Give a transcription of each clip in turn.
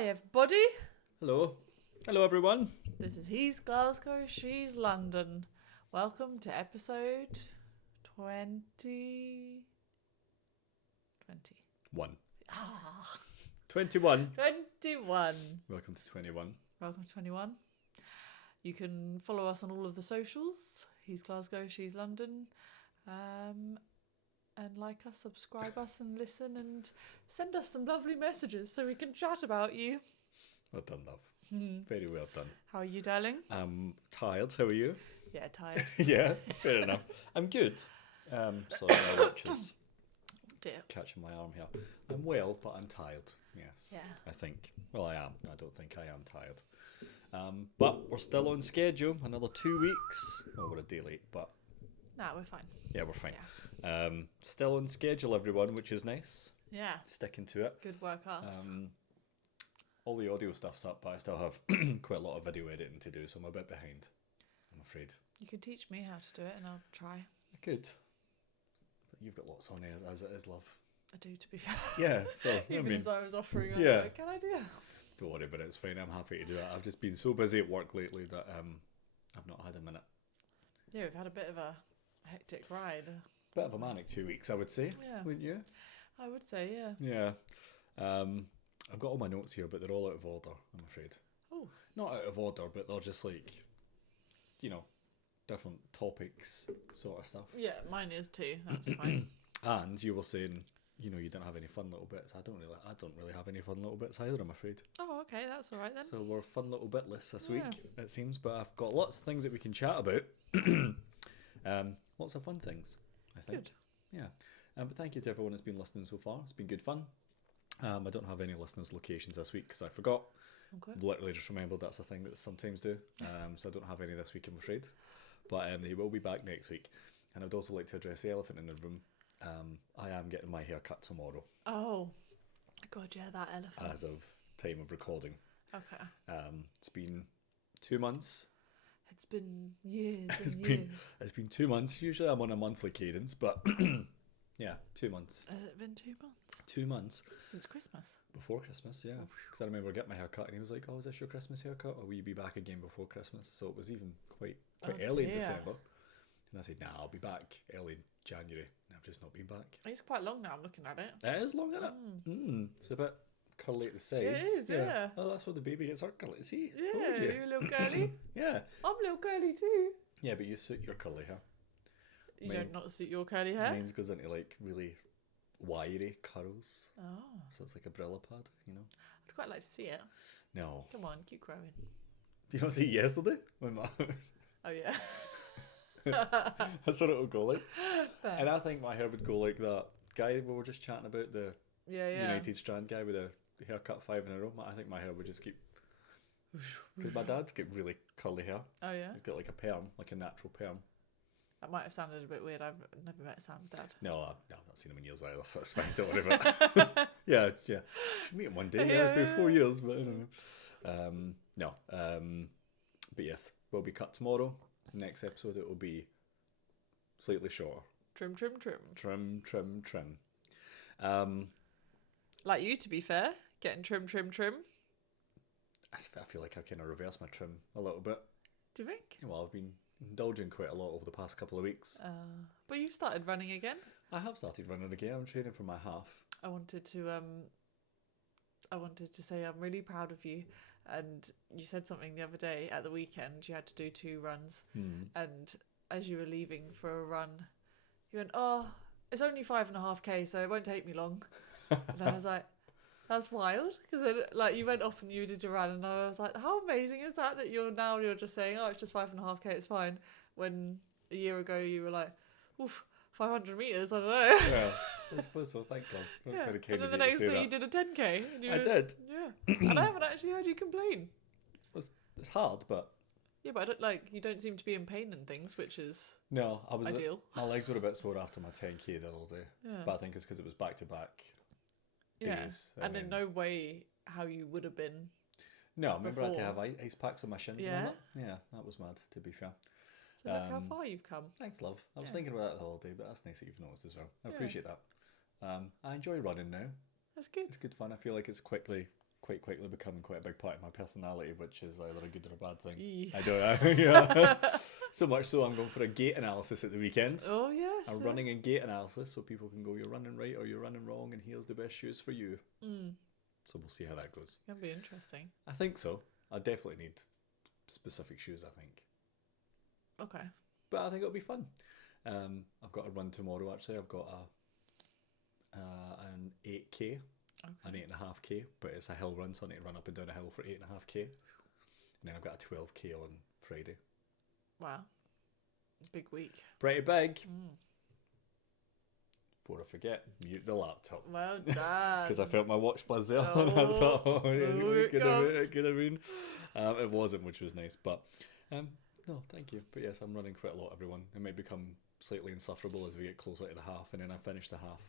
Hi everybody, Hello. Hello everyone. this is He's Glasgow, She's London. Welcome to episode 20... 1. 21. 21. Welcome to 21. Welcome to 21. You can follow us on all of the socials. He's Glasgow, She's London. And like us, subscribe us and listen and send us some lovely messages so we can chat about you. Well done, love. Very well done. How are you, darling? I'm tired. How are you? Yeah, tired. Yeah, fair enough. I'm good. Sorry, my watch is Dear. catching my arm here. I'm well, but I'm tired. Yes. Yeah. I think. Well, I am. I don't think I am tired. But we're still on schedule. Another 2 weeks. Well, we're a day late, but... Nah, we're fine. Yeah, we're fine. Yeah. Still on schedule, everyone, which is nice. Yeah. Sticking to it. Good work, us. All the audio stuff's up, but I still have quite a lot of video editing to do, so I'm a bit behind, I'm afraid. You can teach me how to do it and I'll try. I could. But you've got lots on as it is, love. I do, to be fair. Yeah, so, Even as I was offering, Yeah. like, can I do it? Don't worry about it, it's fine, I'm happy to do it. I've just been so busy at work lately that I've not had a minute. Yeah, we've had a bit of a hectic ride. Bit of a manic 2 weeks, I would say, Yeah. wouldn't you? I would say, yeah. Yeah. I've got all my notes here, but they're all out of order, I'm afraid. Oh. Not out of order, but they're just like, different topics sort of stuff. Yeah, mine is too. That's fine. And you were saying, you didn't have any fun little bits. I don't really have any fun little bits either, I'm afraid. Oh, okay, that's all right then. So we're fun little bitless this Yeah. week, it seems. But I've got lots of things that we can chat about. Lots of fun things, I think. Good. Yeah. But thank you to everyone that's been listening so far. It's been good fun. I don't have any listeners' locations this week because I forgot. Okay. Literally just remembered that's a thing that I sometimes do. So I don't have any this week, I'm afraid. But they will be back next week. And I'd also like to address the elephant in the room. I am getting my hair cut tomorrow. Oh, God, yeah, that elephant. As of time of recording. Okay. It's been 2 months. It's been years and years. It's been 2 months. Usually I'm on a monthly cadence, but yeah, 2 months. Has it been 2 months? 2 months. Since Christmas? Before Christmas, yeah. Because I remember getting my hair cut and he was like, oh, is this your Christmas haircut or will you be back again before Christmas? So it was even quite early in December. And I said, nah, I'll be back early January. And I've just not been back. It's quite long now, I'm looking at it. It is long, isn't it? It's a bit curly at the sides. It is, yeah. Oh, that's where the baby gets her curly. See, Yeah, told you. you're a little girly. Yeah. I'm a little girly too. Yeah, but you suit your curly hair. You Mine- don't not suit your curly hair? Mine goes into like really wiry curls. Oh. So it's like a Brilla pad, I'd quite like to see it. No. Come on, keep growing. Do you not see it yesterday? My mum. Oh, yeah. That's what it would go like. Fair. And I think my hair would go like that guy we were just chatting about, the Yeah. United Strand guy with the haircut 5 in a row. I think my hair would just keep... Because my dad's got really curly hair. Oh, yeah? He's got like a perm, like a natural perm. That might have sounded a bit weird. I've never met Sam's dad. No, I've not seen him in years either, so it's fine. Don't worry about it. Yeah. Should meet him one day. Yeah, it's been 4 years, but I don't know. No. But yes, we'll be cut tomorrow. Next episode, it will be slightly shorter. Trim. Trim. Like you, to be fair. Getting trim. I feel like I've kind of reversed my trim a little bit. Do you think? Well, I've been indulging quite a lot over the past couple of weeks. But you've started running again. I have started running again. I'm training for my half. I wanted to say I'm really proud of you. And you said something the other day at the weekend. You had to do 2 runs. And as you were leaving for a run, you went, oh, it's only 5.5k, so it won't take me long. And I was like, that's wild. Because like you went off and you did your run. And I was like, how amazing is that you're just saying, oh, it's just 5.5k, it's fine. When a year ago you were like, oof, 500 metres, I don't know. Yeah, I suppose so. Thanks, love. That's very kind And then of the you to next say day you that. did a 10k. And I did. Yeah. And I haven't actually heard you complain. It's hard, but... Yeah, but you don't seem to be in pain and things, which is No, I was... ideal. My legs were a bit sore after my 10k the other day. Yeah. But I think it's because it was back-to-back days. And in no way how you would have been. No, I remember I had to before. have ice packs on my shins and all that. Yeah, that was mad, to be fair. So look how far you've come. Thanks, love. I was Yeah. thinking about that the whole day, but that's nice that you've noticed as well. I Yeah. appreciate that. I enjoy running now. That's good. It's good fun. I feel like it's quickly quite quickly becoming quite a big part of my personality, which is either a good or a bad thing. Eee. I don't. Yeah. So much so, I'm going for a gait analysis at the weekend. Oh yes. A running and gait analysis, so people can go, you're running right or you're running wrong, and here's the best shoes for you. So we'll see how that goes. That'd be interesting. I think so. I definitely need specific shoes, I think. Okay. But I think it'll be fun. I've got a run tomorrow, actually. I've got an 8k, an 8.5k, but it's a hill run, so I need to run up and down a hill for 8.5k. And then I've got a 12k on Friday. Wow. Big week. Pretty big. Before I forget, mute the laptop. Well done. Because I felt my watch buzz there. Oh, And I thought, it could have been. It wasn't, which was nice. But no, thank you. But yes, I'm running quite a lot, everyone. It might become slightly insufferable as we get closer to the half, and then I finish the half.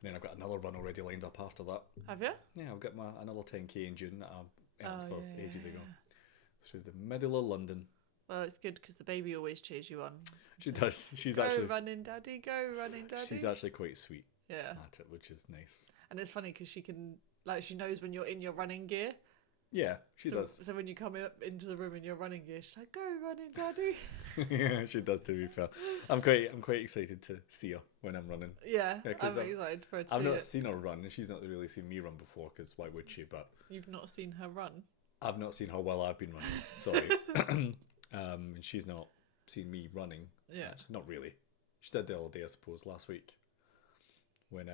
And then I've got another run already lined up after that. Have you? Yeah, I've got another 10k in June that I earned for ages ago. Yeah. Through the middle of London. Well, it's good because the baby always cheers you on. She does. She's go actually running, daddy. Go running, daddy. She's actually quite sweet yeah. at it, which is nice. And it's funny because she can, like, she knows when you're in your running gear. Yeah, she does. So when you come up into the room in your running gear, she's like, "Go running, daddy." Yeah, she does. To be fair, I'm quite excited to see her when I'm running. Yeah, Yeah, I'm excited for her to I've see not it. seen her run, and she's not really seen me run before. Because why would she? But You've not seen her run. I've not seen her while I've been running. Sorry, and she's not seen me running. Yeah, not really. She did the other day, I suppose, last week when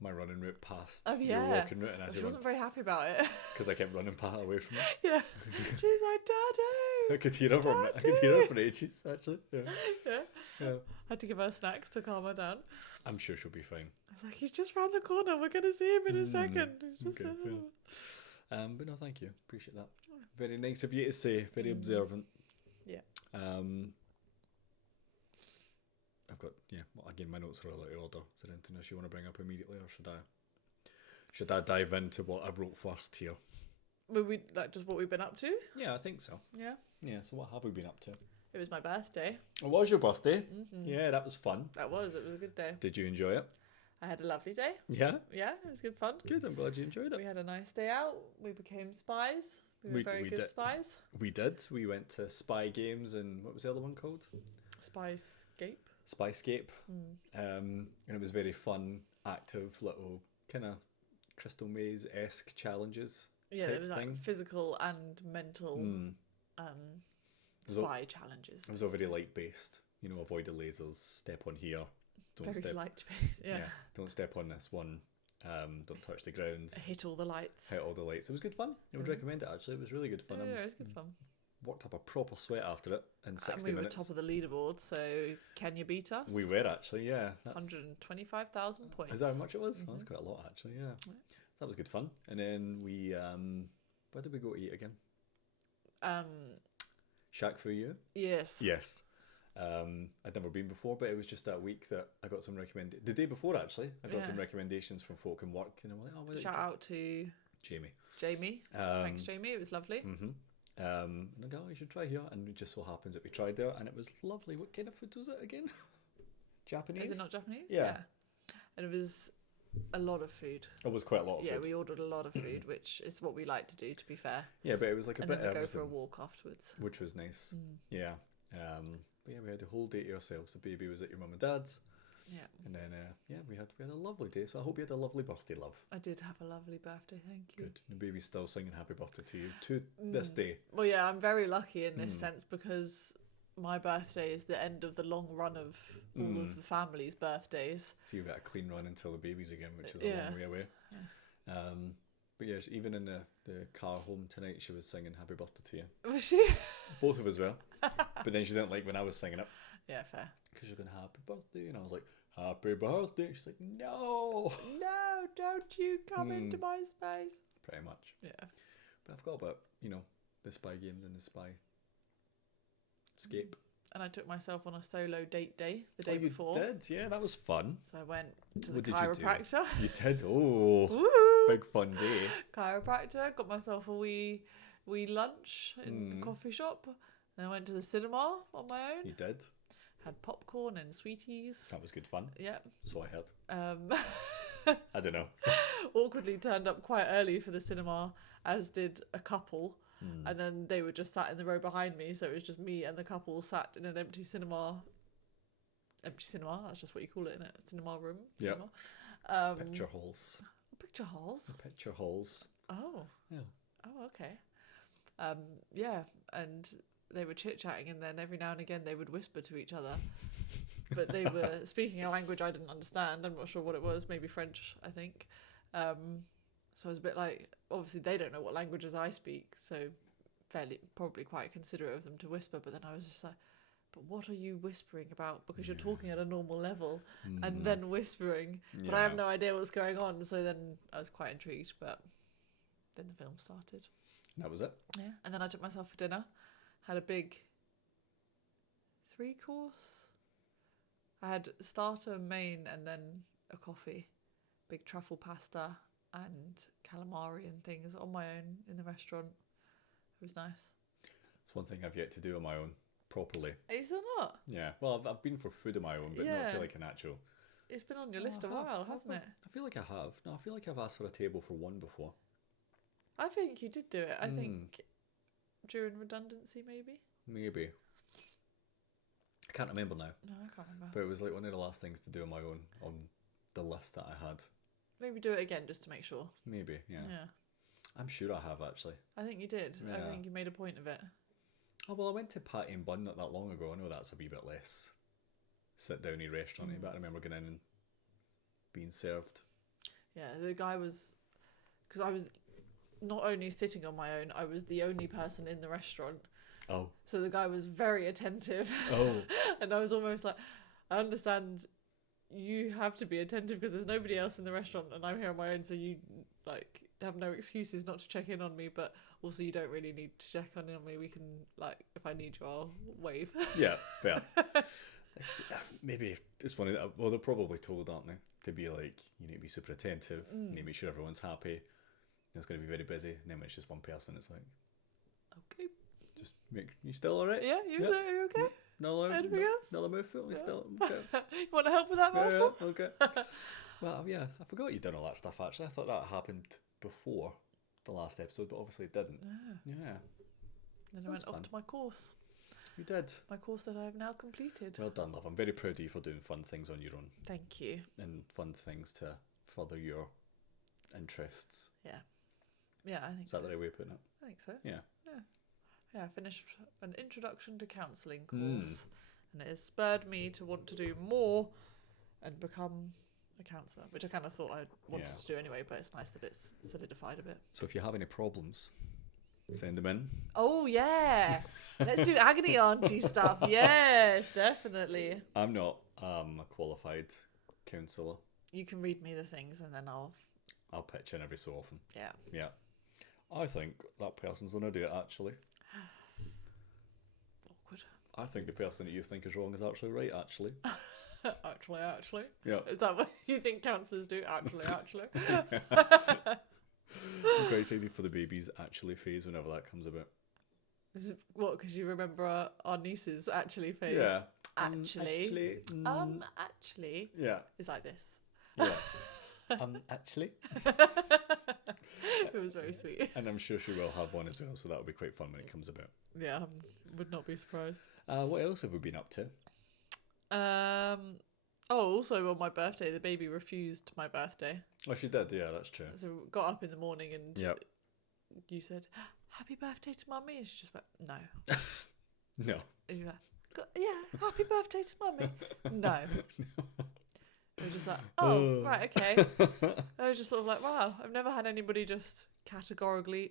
my running route passed your walking route, and I she wasn't very happy about it because I kept running away from her. Yeah, she's like, "Daddy." I could hear her from I could hear her for ages, actually. Yeah. Yeah. I had to give her snacks to calm her down. I'm sure she'll be fine. I was like, "He's just round the corner. We're gonna see him in a second." Okay, but no, thank you. Appreciate that. Very nice of you to say. Very observant. Yeah. I've got well, again, my notes are all out of order. Is there anything else you want to bring up immediately, or should I dive into what I wrote first here? Were we like just what we've been up to? Yeah, I think so. Yeah. Yeah. So what have we been up to? It was my birthday. It was your birthday. Yeah, that was fun. It was a good day. Did you enjoy it? I had a lovely day. Yeah. Yeah, it was good fun. Good. I'm glad you enjoyed it. We had a nice day out. We became spies. We were very good spies. We did. We went to Spy Games and what was the other one called? Spyscape. Spyscape. And it was very fun, active, little kind of Crystal Maze-esque challenges. Yeah, it was like physical and mental spy challenges. It was all very light-based. You know, avoid the lasers, step on here. Very light-based, yeah. Don't step on this one. Don't touch the ground. Hit all the lights. Hit all the lights. It was good fun. I would recommend it, actually. It was really good fun. Yeah, it was good fun. Worked up a proper sweat after it in 60 and we minutes. were top of the leaderboard, so can you beat us? We were, actually, yeah. 125,000 points. Is that how much it was? Oh, that's quite a lot, actually, yeah. So that was good fun. And then we, where did we go to eat again? Shack for You? Yes. Yes. I'd never been before, but it was just that week that I got some the day before, actually, I got some recommendations from folk in work, and I'm like, oh, shout out to Jamie. Thanks, Jamie. It was lovely. And I go, oh, you should try here, and it just so happens that we tried there, and it was lovely. What kind of food was it again? Japanese? Is it not Japanese? Yeah. And it was a lot of food. It was quite a lot of food. Yeah, we ordered a lot of food, which is what we like to do, to be fair. Yeah, but it was like a bit of everything. And then we go for a walk afterwards. Which was nice. Yeah. But yeah, we had the whole day to ourselves. The baby was at your mum and dad's. Yeah. And then, we had a lovely day. So I hope you had a lovely birthday, love. I did have a lovely birthday, thank you. Good. The baby's still singing happy birthday to you to this day. Well, yeah, I'm very lucky in this sense because my birthday is the end of the long run of all of the family's birthdays. So you've got a clean run until the baby's again, which is a long way away. Yeah. But yeah, even in the car home tonight, she was singing happy birthday to you. Was she? Both of us were. But then she didn't like when I was singing it. Yeah, fair. Because she's going, happy birthday. And I was like, happy birthday. She's like, no. No, don't you come into my space. Pretty much. Yeah. But I forgot about, the Spy Games and the Spy Scape. And I took myself on a solo date day the day before. You did? Yeah, that was fun. So I went to the What did chiropractor. You did? Oh, Woo! big fun day. Chiropractor, got myself a wee lunch in a coffee shop. Then I went to the cinema on my own. You did? Had popcorn and sweeties. That was good fun. Yeah. So I heard. I don't know. Awkwardly turned up quite early for the cinema as did a couple. And then they were just sat in the row behind me, so it was just me and the couple sat in an empty cinema. Empty cinema, that's just what you call it, isn't it? Cinema room. Yeah. Cinema. Picture halls. Picture halls? Picture halls. Oh. Yeah. Oh, okay. Yeah, and they were chit-chatting, and then every now and again they would whisper to each other. But they were speaking a language I didn't understand. I'm not sure what it was, maybe French, I think. So I was a bit like, obviously they don't know what languages I speak, so probably quite considerate of them to whisper, but then I was just like, but what are you whispering about? Because you're talking at a normal level and then whispering, but I have no idea what's going on, so then I was quite intrigued, but then the film started. And that was it? Yeah, and then I took myself for dinner, had a big 3-course. I had starter, main, and then a coffee. Big truffle pasta and calamari and things on my own in the restaurant. It was nice. It's one thing I've yet to do on my own properly. Are you still not? Yeah. Well, I've been for food on my own, but not to like an actual. It's been on your list a while, hasn't it? I feel like I have. No, I feel like I've asked for a table for one before. I think you did do it. I think during redundancy, maybe. Maybe. I can't remember now. No, I can't remember. But it was like one of the last things to do on my own on the list that I had. Maybe do it again just to make sure. Maybe, yeah. I'm sure I have actually. I think you did. Yeah. I think you made a point of it. Oh, well, I went to Patty and Bun not that long ago. I know that's a wee bit less sit-downy restaurant-y, but I remember going in and being served. Yeah, the guy was... Because I was not only sitting on my own, I was the only person in the restaurant. Oh. So the guy was very attentive. Oh. And I was almost like, I understand you have to be attentive because there's nobody else in the restaurant and I'm here on my own, so you like have no excuses not to check in on me, but also you don't really need to check on me. We can, like, if I need you, I'll wave. Yeah, fair. Maybe it's one of the, well, they're probably told, aren't they, to be like, you need to be super attentive, you need to make sure everyone's happy, it's going to be very busy, and then when it's just one person, it's like, okay, just make you still alright? Yeah, you okay? Anything else? Another mouthful? We still okay? You want to help with that mouthful? Yeah, okay. Well, yeah, I forgot you'd done all that stuff actually. I thought that happened before the last episode, but obviously it didn't. Yeah. Then I went off to my course. You did. My course that I have now completed. Well done, love. I'm very proud of you for doing fun things on your own. Thank you. And fun things to further your interests. Yeah. Yeah, I think so. Is that the right way of putting it? I think so. Yeah. Yeah, I finished an introduction to counselling course, and it has spurred me to want to do more and become a counsellor, which I kind of thought I wanted to do anyway, but it's nice that it's solidified a bit. So if you have any problems, send them in. Oh, yeah. Let's do agony auntie stuff. Yes, definitely. I'm not a qualified counsellor. You can read me the things and then I'll pitch in every so often. Yeah. Yeah. I think that person's going to do it, actually. Awkward. I think the person that you think is wrong is actually right, actually. Actually. Yeah. Is that what you think counsellors do? Actually. I'm quite excited for the baby's actually phase whenever that comes about. Is it, what, because you remember our niece's actually phase? Yeah. Actually. Actually. Yeah. It's like this. Yeah. Actually. It was very sweet. And I'm sure she will have one as well, so that'll be quite fun when it comes about. Yeah, would not be surprised. What else have we been up to? Also on my birthday, the baby refused my birthday. Oh, she did, yeah, that's true. So we got up in the morning and you said, happy birthday to mummy, and she just went, no. No. And you're like, yeah, happy birthday to mummy. No. It was just like, oh, right, okay. I was just sort of like, wow, I've never had anybody just categorically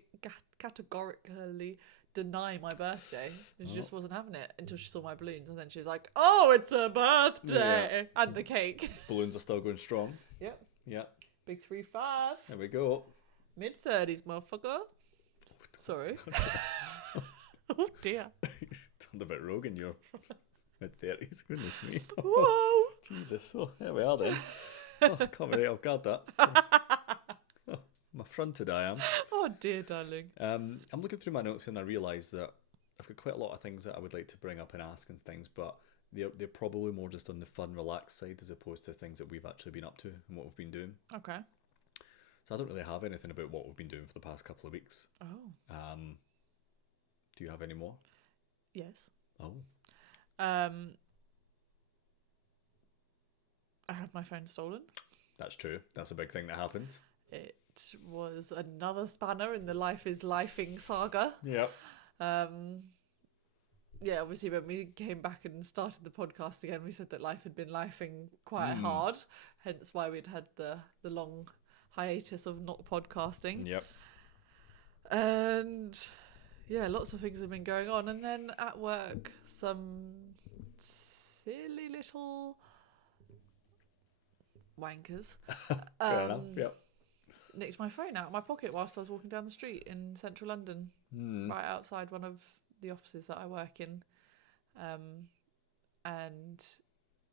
deny my birthday. And she just wasn't having it until she saw my balloons. And then she was like, oh, it's a birthday. Yeah. And the cake. Balloons are still going strong. Yep. Yeah. Big 3-5. There we go. Mid-30s, motherfucker. Sorry. Oh, dear. Turned a bit rogue in your mid-30s. Goodness me. Whoa. Jesus. Oh, there we are then. Oh, I can't really have got that. Oh, I'm affronted I am. Oh dear, darling. I'm looking through my notes and I realise that I've got quite a lot of things that I would like to bring up and ask and things, but they're probably more just on the fun, relaxed side as opposed to things that we've actually been up to and what we've been doing. Okay. So I don't really have anything about what we've been doing for the past couple of weeks. Oh. Do you have any more? Yes. Oh. I had my phone stolen. That's true. That's a big thing that happens. It was another spanner in the Life is Lifing saga. Yep. Yeah, obviously when we came back and started the podcast again, we said that life had been lifing quite hard, hence why we'd had the long hiatus of not podcasting. Yep. And yeah, lots of things have been going on. And then at work, some silly little wankers Fair enough. Yep. nicked my phone out of my pocket whilst I was walking down the street in central London, right outside one of the offices that I work in. And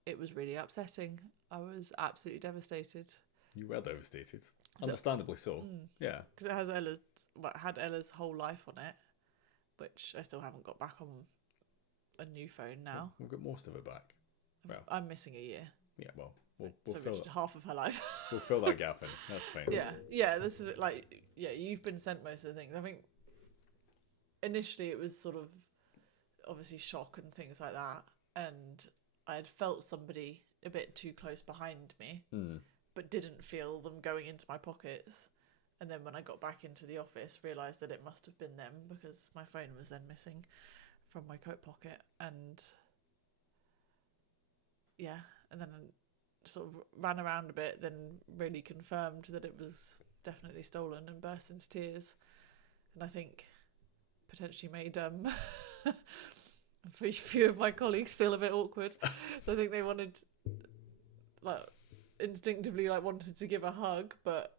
it was really upsetting. I was absolutely devastated. You were devastated. Understandably so. Yeah. Because it has had Ella's whole life on it, which I still haven't got back on a new phone now. We've got most of it back. Well, I'm missing a year. yeah, well, we'll so fill that. half of her life. We'll fill that gap in. That's fine. Yeah. This is you've been sent most of the things. I think initially it was sort of obviously shock and things like that, and I had felt somebody a bit too close behind me, but didn't feel them going into my pockets. And then when I got back into the office, realised that it must have been them because my phone was then missing from my coat pocket. And yeah, and then I sort of ran around a bit, then really confirmed that it was definitely stolen and burst into tears. And I think potentially made a few of my colleagues feel a bit awkward. So I think they instinctively wanted to give a hug, but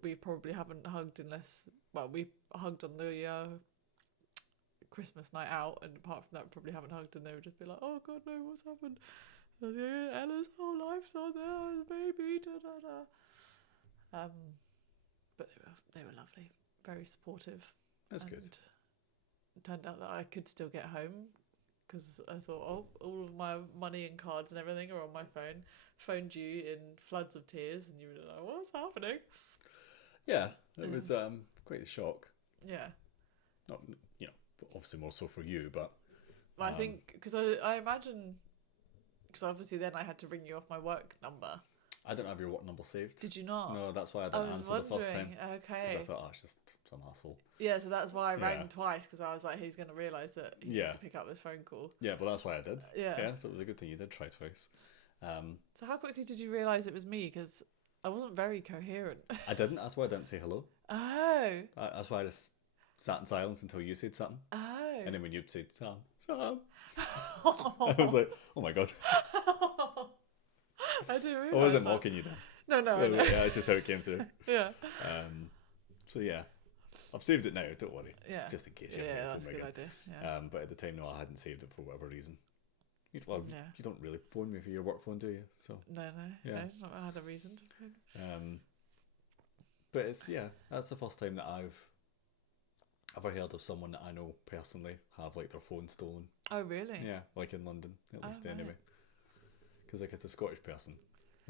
we probably haven't hugged we hugged on the Christmas night out, and apart from that we probably haven't hugged, and they would just be like, oh god no, what's happened? I was like, Ella's whole life's on there, baby, da. But they were lovely, very supportive. That's good. It turned out that I could still get home because I thought, all of my money and cards and everything are on my phone. Phoned you in floods of tears, and you were like, what's happening? Yeah, it was quite a shock. Yeah. Not, obviously more so for you, but... I think, because I imagine... Because obviously then I had to ring you off my work number. I don't have your work number saved. Did you not? No, that's why I didn't answer the first time. Okay. Because I thought, it's just some asshole. Yeah, so that's why I rang twice, because I was like, he's going to realise that he needs to pick up this phone call. Yeah, well, that's why I did. Yeah. So it was a good thing you did try twice. So how quickly did you realise it was me? Because I wasn't very coherent. I didn't. That's why I didn't say hello. Oh. That's why I just sat in silence until you said something. Oh. And then when you said, Sam. I was like, oh my god. I didn't realise I wasn't mocking you then. No, I know. Yeah, it's just how it came through. Yeah. So yeah, I've saved it now. Don't worry. Yeah. Just in case. You Yeah, that's a good idea. Yeah. But at the time, no, I hadn't saved it for whatever reason. You don't really phone me for your work phone, do you? So. No. No, I had a reason to phone. But that's the first time that I've ever heard of someone that I know personally have their phone stolen. Oh really? Yeah, in London at least anyway. Because it's a Scottish person.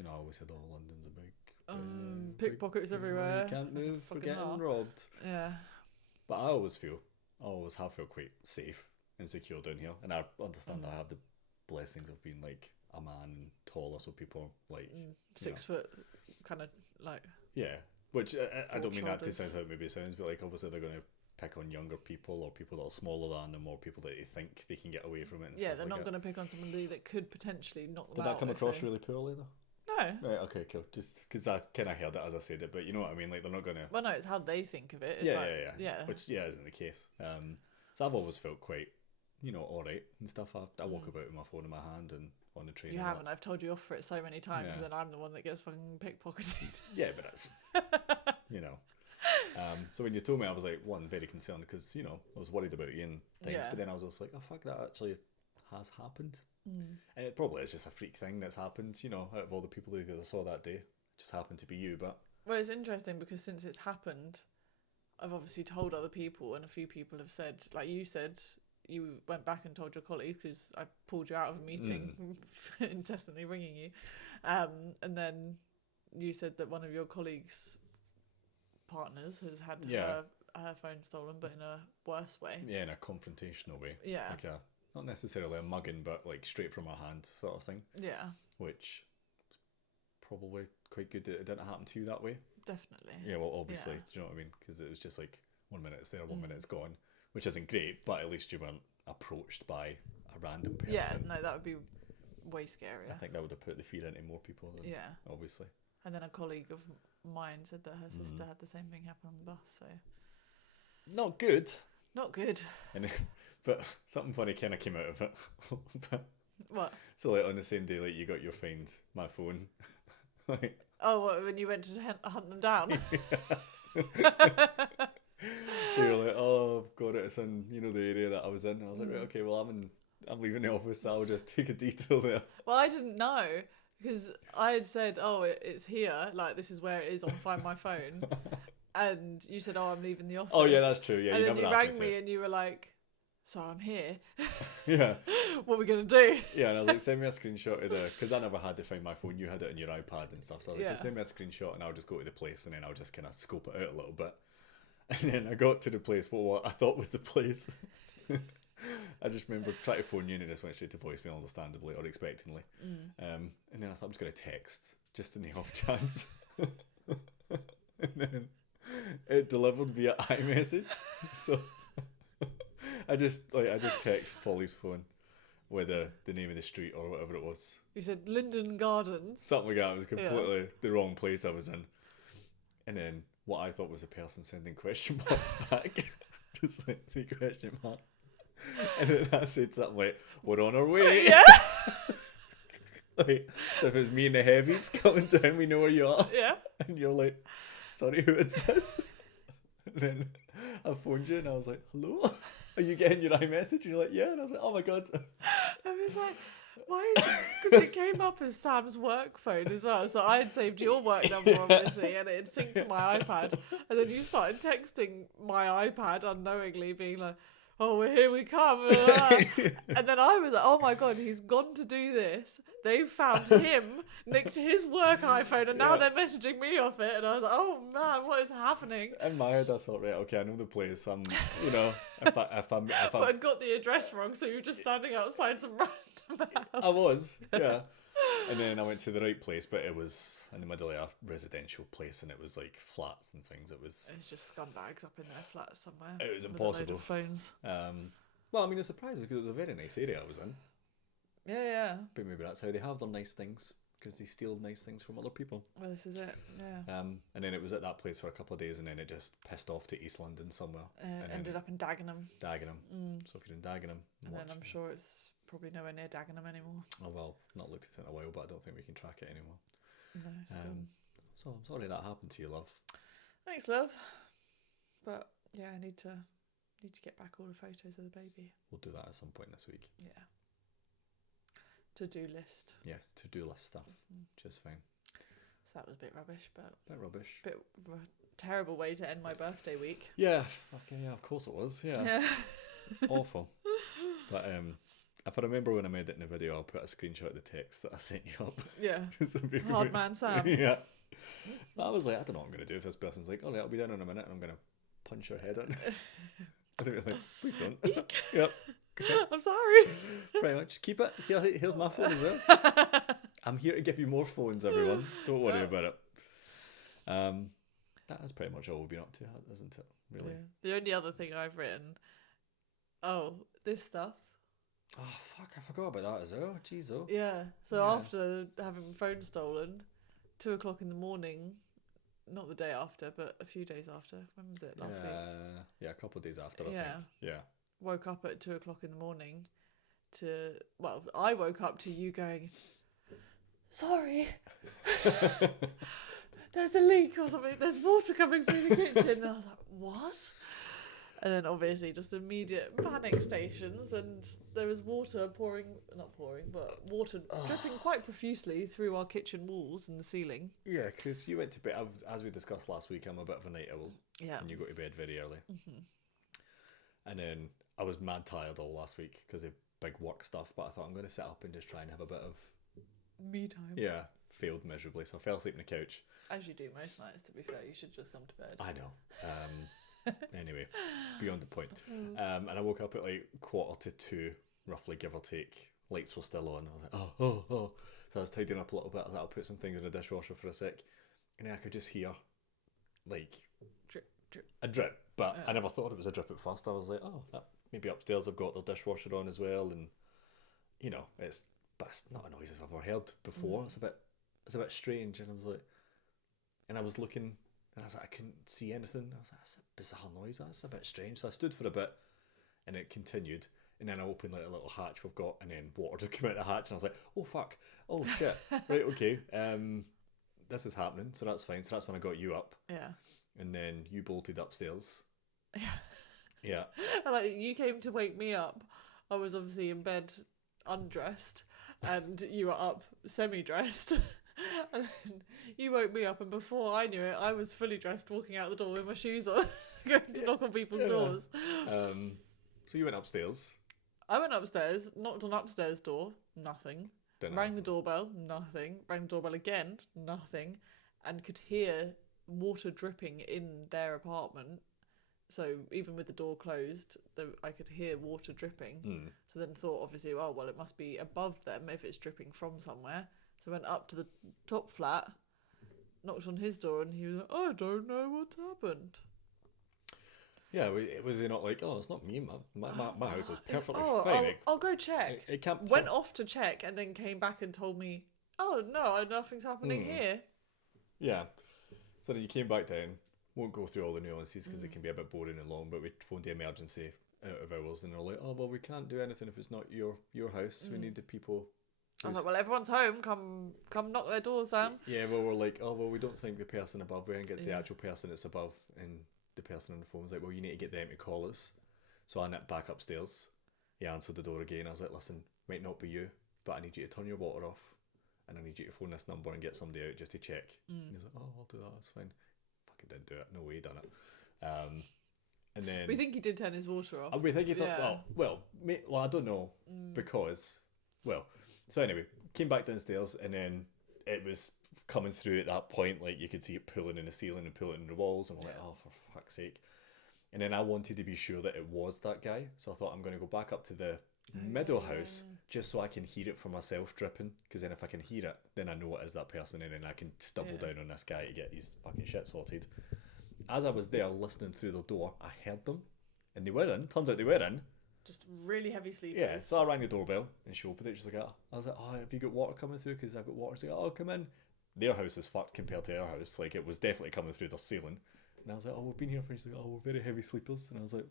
I always said, "Oh, London's a big pickpockets everywhere. You can't move for getting law. robbed." Yeah. But I always have felt quite safe and secure down here, and I understand that I have the blessings of being a man and taller, so people are 6 foot, kind of yeah. Which I don't mean that to shoulders. sound how it maybe sounds, but obviously they're going to pick on younger people or people that are smaller than them or people that they think they can get away from it. And yeah, stuff they're not that. going to pick on somebody that could potentially knock them Did out. that come across really poorly though? No. Right, okay, cool. Just because I kind of heard it as I said it, but you know what I mean? They're not going to... Well, no, it's how they think of it. It's yeah. Which, isn't the case. So I've always felt quite, alright and stuff. I walk about with my phone in my hand and on the train. You haven't. I've told you off for it so many times, Yeah. and then I'm the one that gets fucking pickpocketed. Yeah, but that's... So when you told me, I was very concerned because, I was worried about you and things, Yeah. but then I was also oh fuck, that actually has happened. And it probably is just a freak thing that's happened, out of all the people that I saw that day. It just happened to be you, but... Well, it's interesting because since it's happened, I've obviously told other people, and a few people have said, you said, you went back and told your colleagues because I pulled you out of a meeting, incessantly ringing you. And then you said that one of your colleagues partners has had Yeah. her phone stolen, but in a worse way. Yeah, in a confrontational way. Yeah. Like not necessarily a mugging, but like straight from her hand sort of thing. Yeah, Which probably quite good that it didn't happen to you that way. definitely. Yeah, well, obviously, Yeah. do you know what I mean? Because it was just like 1 minute it's there, 1 minute it's gone, which isn't great, but at least you weren't approached by a random person. Yeah, no, that would be way scarier. I think that would have put the fear into more people than, obviously. And then a colleague of mine said that her sister had the same thing happen on the bus, so... Not good. Not good. But something funny kind of came out of it. What? So like on the same day, like you got your find my phone. Like, oh, what, when you went to hunt them down? So you're like, oh, I've got it. It's in, the area that I was in. I was like, right, okay, well, I'm leaving the office, so I'll just take a detail there. Well, I didn't know, because I had said, oh, it's here, like this is where it is on Find My Phone. And you said, oh, I'm leaving the office. Oh, yeah, that's true. Yeah, and you then never you asked rang me me and you were like, so I'm here. Yeah. What are we going to do? Yeah, and I was like, send me a screenshot of because I never had to Find My Phone. You had it on your iPad and stuff. So I was like, just send me a screenshot and I'll just go to the place and then I'll just kind of scope it out a little bit. And then I got to the place, what I thought was the place. I just remember trying to phone you and it just went straight to voicemail, understandably or expectingly. And then I thought I was going to text, just in the off chance. And then it delivered via iMessage. So I just text Polly's phone with the name of the street or whatever it was. You said Linden Gardens. Something like that. It was completely the wrong place I was in. And then what I thought was a person sending question marks back. Just like 3 question marks. And then I said something like, we're on our way. Yeah. Like, so if it's me and the heavies coming down, we know where you are. Yeah. And you're like, sorry, who is this? And then I phoned you and I was like, hello? Are you getting your iMessage? And you're like, yeah. And I was like, oh my God. I was like, why is it? Because it came up as Sam's work phone as well. So I had saved your work number, obviously, and it had synced to my iPad. And then you started texting my iPad unknowingly, being like, oh, well, here we come. And then I was like, oh my God, he's gone to do this. They've found him, nicked his work iPhone, and now they're messaging me off it. And I was like, oh man, what is happening? In my head, I thought, right, okay, I know the place. I'm, if I'm But I'd got the address wrong, so you were just standing outside some random house. I was, yeah. And then I went to the right place, but it was in the middle of a residential place, and it was like flats and things. It's just scumbags up in their flats somewhere. It was with impossible. A load of phones. Well, I mean, it's surprising because it was a very nice area I was in. Yeah. But maybe that's how they have their nice things, because they steal nice things from other people. Well, this is it. Yeah. And then it was at that place for a couple of days, and then it just pissed off to East London somewhere. And ended up in Dagenham. So if you're in Dagenham, and then I'm sure it's probably nowhere near Dagenham anymore. Oh well, not looked at it in a while, but I don't think we can track it anymore. No, it's gone. So I'm sorry that happened to you, love. Thanks, love. But yeah, I need to get back all the photos of the baby. We'll do that at some point this week. Yeah. To-do list. Yes, to-do list stuff. Just fine. So that was a bit rubbish, but... Bit rubbish. Bit of a terrible way to end my birthday week. Yeah, okay, yeah, of course it was. Yeah. Awful. But if I remember when I made it in the video, I'll put a screenshot of the text that I sent you up. Yeah. Hard man Sam. Yeah. But I was like, I don't know what I'm going to do if this person's like, oh, I'll be down in a minute and I'm going to punch her head in. I think like, please don't. Yep. I'm sorry. Pretty much. Keep it. Here's my phone as well. I'm here to give you more phones, everyone. Don't worry about it. That is pretty much all we've been up to, isn't it? Really. Yeah. The only other thing I've written... Oh, this stuff. Oh, fuck. I forgot about that as well. Jeez, oh. Yeah. So after having my phone stolen, 2 o'clock in the morning... Not the day after, but a few days after. When was it? Last week? Yeah, a couple of days after, I think. Yeah. Woke up at 2 o'clock in the morning I woke up to you going, sorry, there's a leak or something. There's water coming through the kitchen. And I was like, what? And then obviously just immediate panic stations, and there was water water dripping quite profusely through our kitchen walls and the ceiling. Yeah, because you went to bed, as we discussed last week, I'm a bit of a night owl. Yeah. And you go to bed very early. And then I was mad tired all last week because of big work stuff, but I thought I'm going to sit up and just try and have a bit of... me time. Yeah. failed miserably. So I fell asleep on the couch. As you do most nights, to be fair. You should just come to bed. I know. Anyway, beyond the point. And I woke up at like 1:45, roughly, give or take. Lights were still on. I was like, oh. So I was tidying up a little bit. I was like, I'll put some things in the dishwasher for a sec. And then I could just hear, like, Drip, drip. a drip. But I never thought it was a drip at first. I was like, oh, maybe upstairs they've got their dishwasher on as well. And, you know, it's not a noise I've ever heard before. It's a bit strange. And I was like, and I was looking, and I was like, I couldn't see anything. I was like, that's a bizarre noise. That's a bit strange. So I stood for a bit, and it continued. And then I opened like a little hatch we've got, and then water just came out the hatch, and I was like, oh fuck, oh shit, right, okay, this is happening. So that's fine. So that's when I got you up. Yeah. And then you bolted upstairs. Yeah. Yeah. And like you came to wake me up. I was obviously in bed undressed, and you were up semi-dressed. And then you woke me up, and before I knew it, I was fully dressed, walking out the door with my shoes on, going to knock on people's doors. So you went upstairs. I went upstairs, knocked on upstairs door, nothing. Rang the doorbell, nothing. Rang the doorbell again, nothing. And could hear water dripping in their apartment. So even with the door closed, I could hear water dripping. So then thought, obviously, oh, well, it must be above them if it's dripping from somewhere. So I went up to the top flat, knocked on his door, and he was like, I don't know what's happened. Yeah, was he not like, oh, it's not me, my house is perfectly fine. fine. I'll go check. It can't went off to check and then came back and told me, oh, no, nothing's happening here. Yeah. So then you came back down. Won't go through all the nuances because it can be a bit boring and long, but we phoned the emergency out of hours, and they're like, oh, well, we can't do anything if it's not your house. We need the people. I was like, well, everyone's home. Come knock their doors down. Yeah, well, we're like, oh, well, we don't think the person above. We think it's the actual person that's above, and the person on the phone was like, well, you need to get them to call us. So I nipped back upstairs. He answered the door again. I was like, listen, might not be you, but I need you to turn your water off, and I need you to phone this number and get somebody out just to check. And he's like, oh, I'll do that, that's fine. Fucking didn't do it. No way he done it. And then we think he did turn his water off. We think he did. Well, I don't know because, so anyway, came back downstairs, and then it was coming through at that point, like you could see it pulling in the ceiling and pulling in the walls, and we're like, oh, for fuck's sake. And then I wanted to be sure that it was that guy, so I thought I'm going to go back up to the middle house just so I can hear it for myself dripping, because then if I can hear it, then I know it is that person, and then I can stumble down on this guy to get his fucking shit sorted. As I was there listening through the door, I heard them, and they were in. Turns out they were in. Just really heavy sleepers. Yeah, so I rang the doorbell, and she opened it. She's like, I was like, oh, have you got water coming through? Because I've got water. She's like, oh, come in. Their house is fucked compared to our house. Like, it was definitely coming through the ceiling. And I was like, oh, we've been here for... She's like, oh, we're very heavy sleepers. And I was like...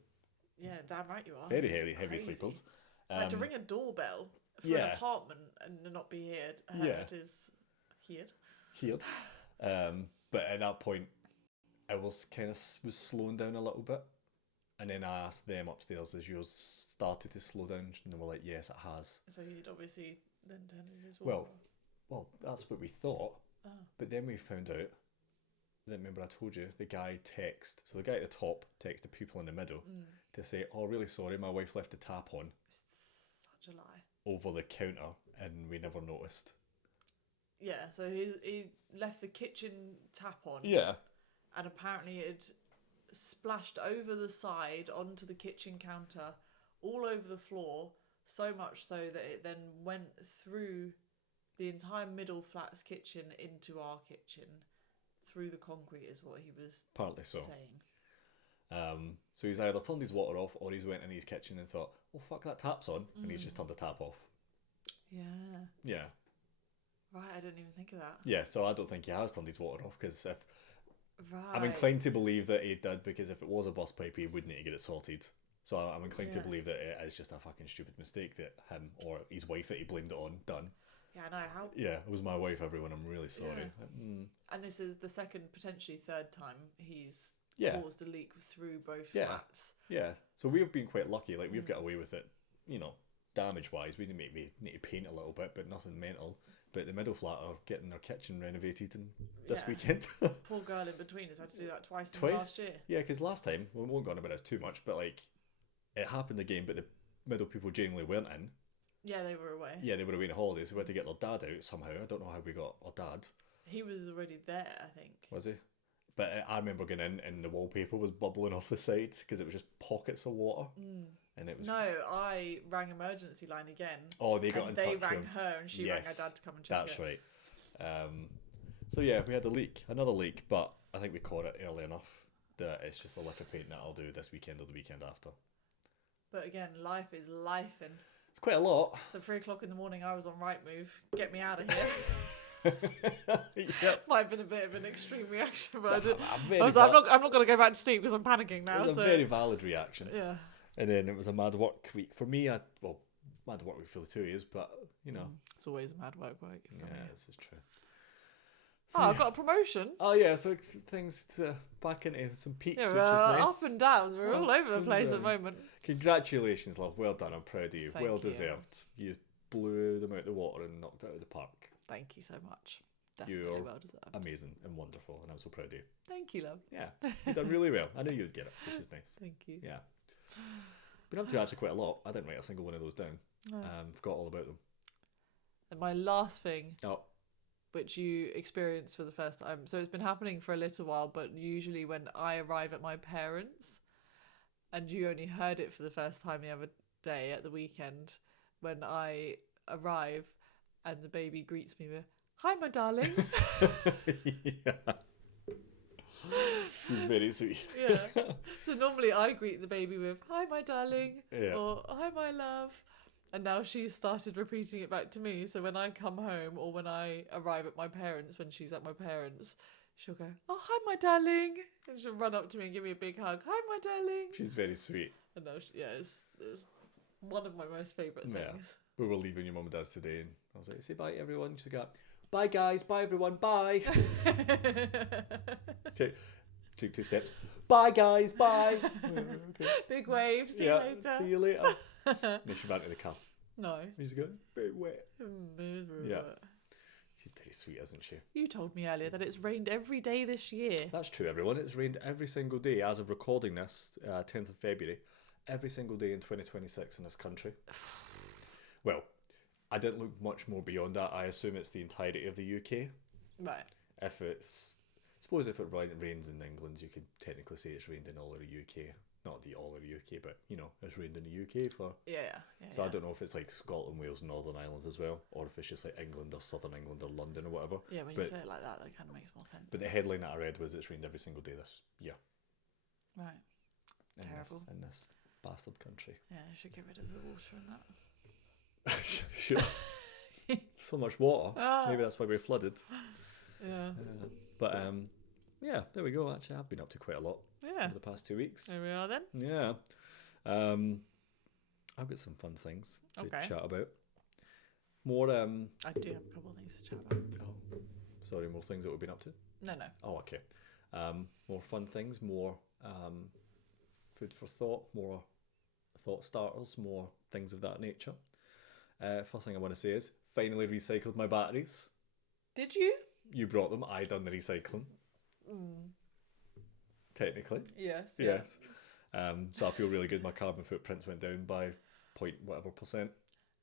Yeah, damn right you are. Very heavy sleepers. Like, to ring a doorbell for an apartment and not be heard is... Heard. But at that point, I was kind of slowing down a little bit. And then I asked them upstairs, has yours started to slow down? And they were like, yes, it has. So he'd obviously then turned his water off. Well, that's what we thought. Oh. But then we found out that, remember I told you, the guy so the guy at the top texted people in the middle to say, oh, really sorry, my wife left the tap on. Such a lie. Over the counter, and we never noticed. Yeah, so he left the kitchen tap on. Yeah. And apparently it splashed over the side onto the kitchen counter, all over the floor, so much so that it then went through the entire middle flat's kitchen into our kitchen, through the concrete, is what he was apparently so saying. So he's either turned his water off, or he's went in his kitchen and thought, oh fuck, that tap's on, and he's just turned the tap off. Yeah. Right, I didn't even think of that. Yeah, so I don't think he has turned his water off, because if... Right. I'm inclined to believe that he did, because if it was a burst pipe, he would need to get it sorted. So I'm inclined to believe that it is just a fucking stupid mistake that him or his wife that he blamed it on done. Yeah, I know. How? Yeah, it was my wife, everyone. I'm really sorry. Yeah. And this is the second, potentially third time he's caused a leak through both flats. Yeah. So we've been quite lucky. Like, we've got away with it, damage-wise. We need to paint a little bit, but nothing mental. But the middle flat are getting their kitchen renovated this weekend. Poor girl in between has had to do that twice in last year. Yeah, because last time, we won't go on about this too much, but like, it happened again, but the middle people generally weren't in. Yeah, they were away. Yeah, they were away on holidays. So we had to get their dad out somehow. I don't know how we got our dad. He was already there, I think. Was he? But I remember going in and the wallpaper was bubbling off the side because it was just pockets of water. And it was... No, I rang emergency line again. Oh, they got in touch They with rang him. her and she rang her dad to come and check That's right. So yeah, we had a leak, another leak, but I think we caught it early enough that it's just a lick of paint that I'll do this weekend or the weekend after. But again, life is life, and it's quite a lot. So 3 o'clock in the morning, I was on Rightmove. Get me out of here. Yep. Might have been a bit of an extreme reaction, but I'm not going to go back to sleep because I'm panicking now. It was a very valid reaction. Yeah. And then it was a mad work week for me. Mad work week for the 2 years, but you know, it's always a mad work week. Yeah, this is true. So, I've got a promotion. Oh yeah, so things to back into some peaks, which is nice. Up and down. We're all over the place at the moment. Congratulations, love. Well done. I'm proud of you. Thank well you. deserved. You blew them out the water and knocked it out of the park. Thank you so much. Definitely You're well deserved. Amazing and wonderful, and I'm so proud of you. Thank you, love. Yeah, you've done really well. I knew you'd get it, which is nice. Thank you. Yeah. Been up to actually quite a lot. I didn't write a single one of those down. No. Forgot all about them. And my last thing, Oh. which you experienced for the first time. So it's been happening for a little while, but usually when I arrive at my parents', and you only heard it for the first time the other day at the weekend, when I arrive and the baby greets me with, "Hi, my darling." Yeah. She's very sweet. Yeah. So normally I greet the baby with, "Hi, my darling," Yeah. or "Hi, my love." And now she's started repeating it back to me. So when I come home or when I arrive at my parents', when she's at my parents', she'll go, "Oh, hi, my darling." And she'll run up to me and give me a big hug. "Hi, my darling." She's very sweet. And now, it's one of my most favourite things. Yeah. We were leaving your mum and dad's today, and I was like, "Say bye, everyone." She got, "Bye, guys. Bye, everyone. Bye." Took 2 steps. "Bye, guys. Bye." Okay. Big wave. See you later. See you later. Then she ran to the car. Nice. She's going, "Very wet." Yeah. Wet. She's very sweet, isn't she? You told me earlier that it's rained every day this year. That's true, everyone. It's rained every single day as of recording this, 10th of February. Every single day in 2026 in this country. Well, I didn't look much more beyond that. I assume it's the entirety of the UK. Right. I suppose if it rains in England, you could technically say it's rained in all of the UK. Not all of the UK, but you know, it's rained in the UK for. Yeah. So I don't know if it's like Scotland, Wales, and Northern Ireland as well, or if it's just like England or Southern England or London or whatever. Yeah, when you say it like that kind of makes more sense. But the headline that I read was it's rained every single day this year. Right. Terrible. In this bastard country. Yeah, they should get rid of the water and that. Sure. So much water. Maybe that's why we're flooded. Yeah. But yeah, there we go. Actually, I've been up to quite a lot over the past 2 weeks. There we are then. Yeah. I've got some fun things to chat about. More I do have a couple of things to chat about. Oh, sorry, more things that we've been up to? No. Oh, okay. More fun things, more food for thought, more thought starters, more things of that nature. First thing I want to say is, finally recycled my batteries. Did you? You brought them, I done the recycling. Technically. Yes. Yes. So I feel really good. My carbon footprints went down by point whatever percent.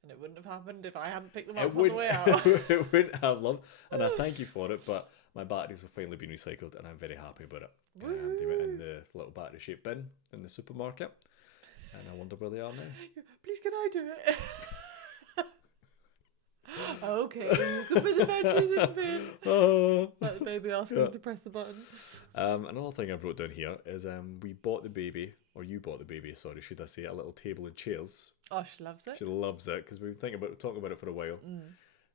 And it wouldn't have happened if I hadn't picked them up on the way out. It wouldn't have, love. And I thank you for it, but my batteries have finally been recycled and I'm very happy about it. They went in the little battery shaped bin in the supermarket. And I wonder where they are now. Please, can I do it? Okay, you can put the batteries in the bin. Like the baby asking to press the button. Another thing I wrote down here is we bought the baby, or you bought the baby, sorry, should I say, a little table and chairs. Oh, she loves it. She loves it, because we've been talking about it for a while.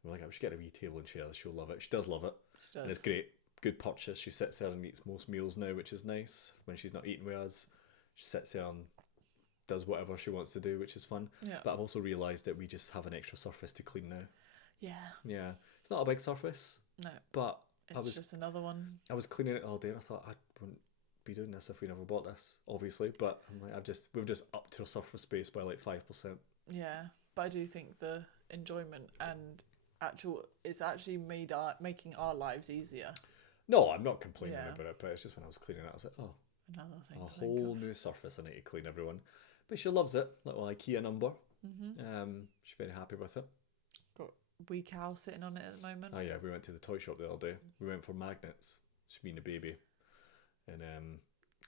We're like, we should get a wee table and chairs, she'll love it. She does love it. She does. And it's great. Good purchase. She sits there and eats most meals now, which is nice. When she's not eating with us, she sits there and does whatever she wants to do, which is fun. Yeah. But I've also realised that we just have an extra surface to clean now. Yeah. Yeah. It's not a big surface. No. But it's just another one. I was cleaning it all day and I thought I wouldn't be doing this if we never bought this, obviously. But I'm like, we've just upped our surface space by like 5%. Yeah. But I do think the enjoyment and it's actually making our lives easier. No, I'm not complaining about it, but it's just when I was cleaning it, I was like, oh, another thing. A whole new surface I need to clean, everyone. But she loves it. Little IKEA number. Mm-hmm. She's very happy with it. Got wee cow sitting on it at the moment. Oh yeah, we went to the toy shop the other day. We went for magnets. She being a baby, and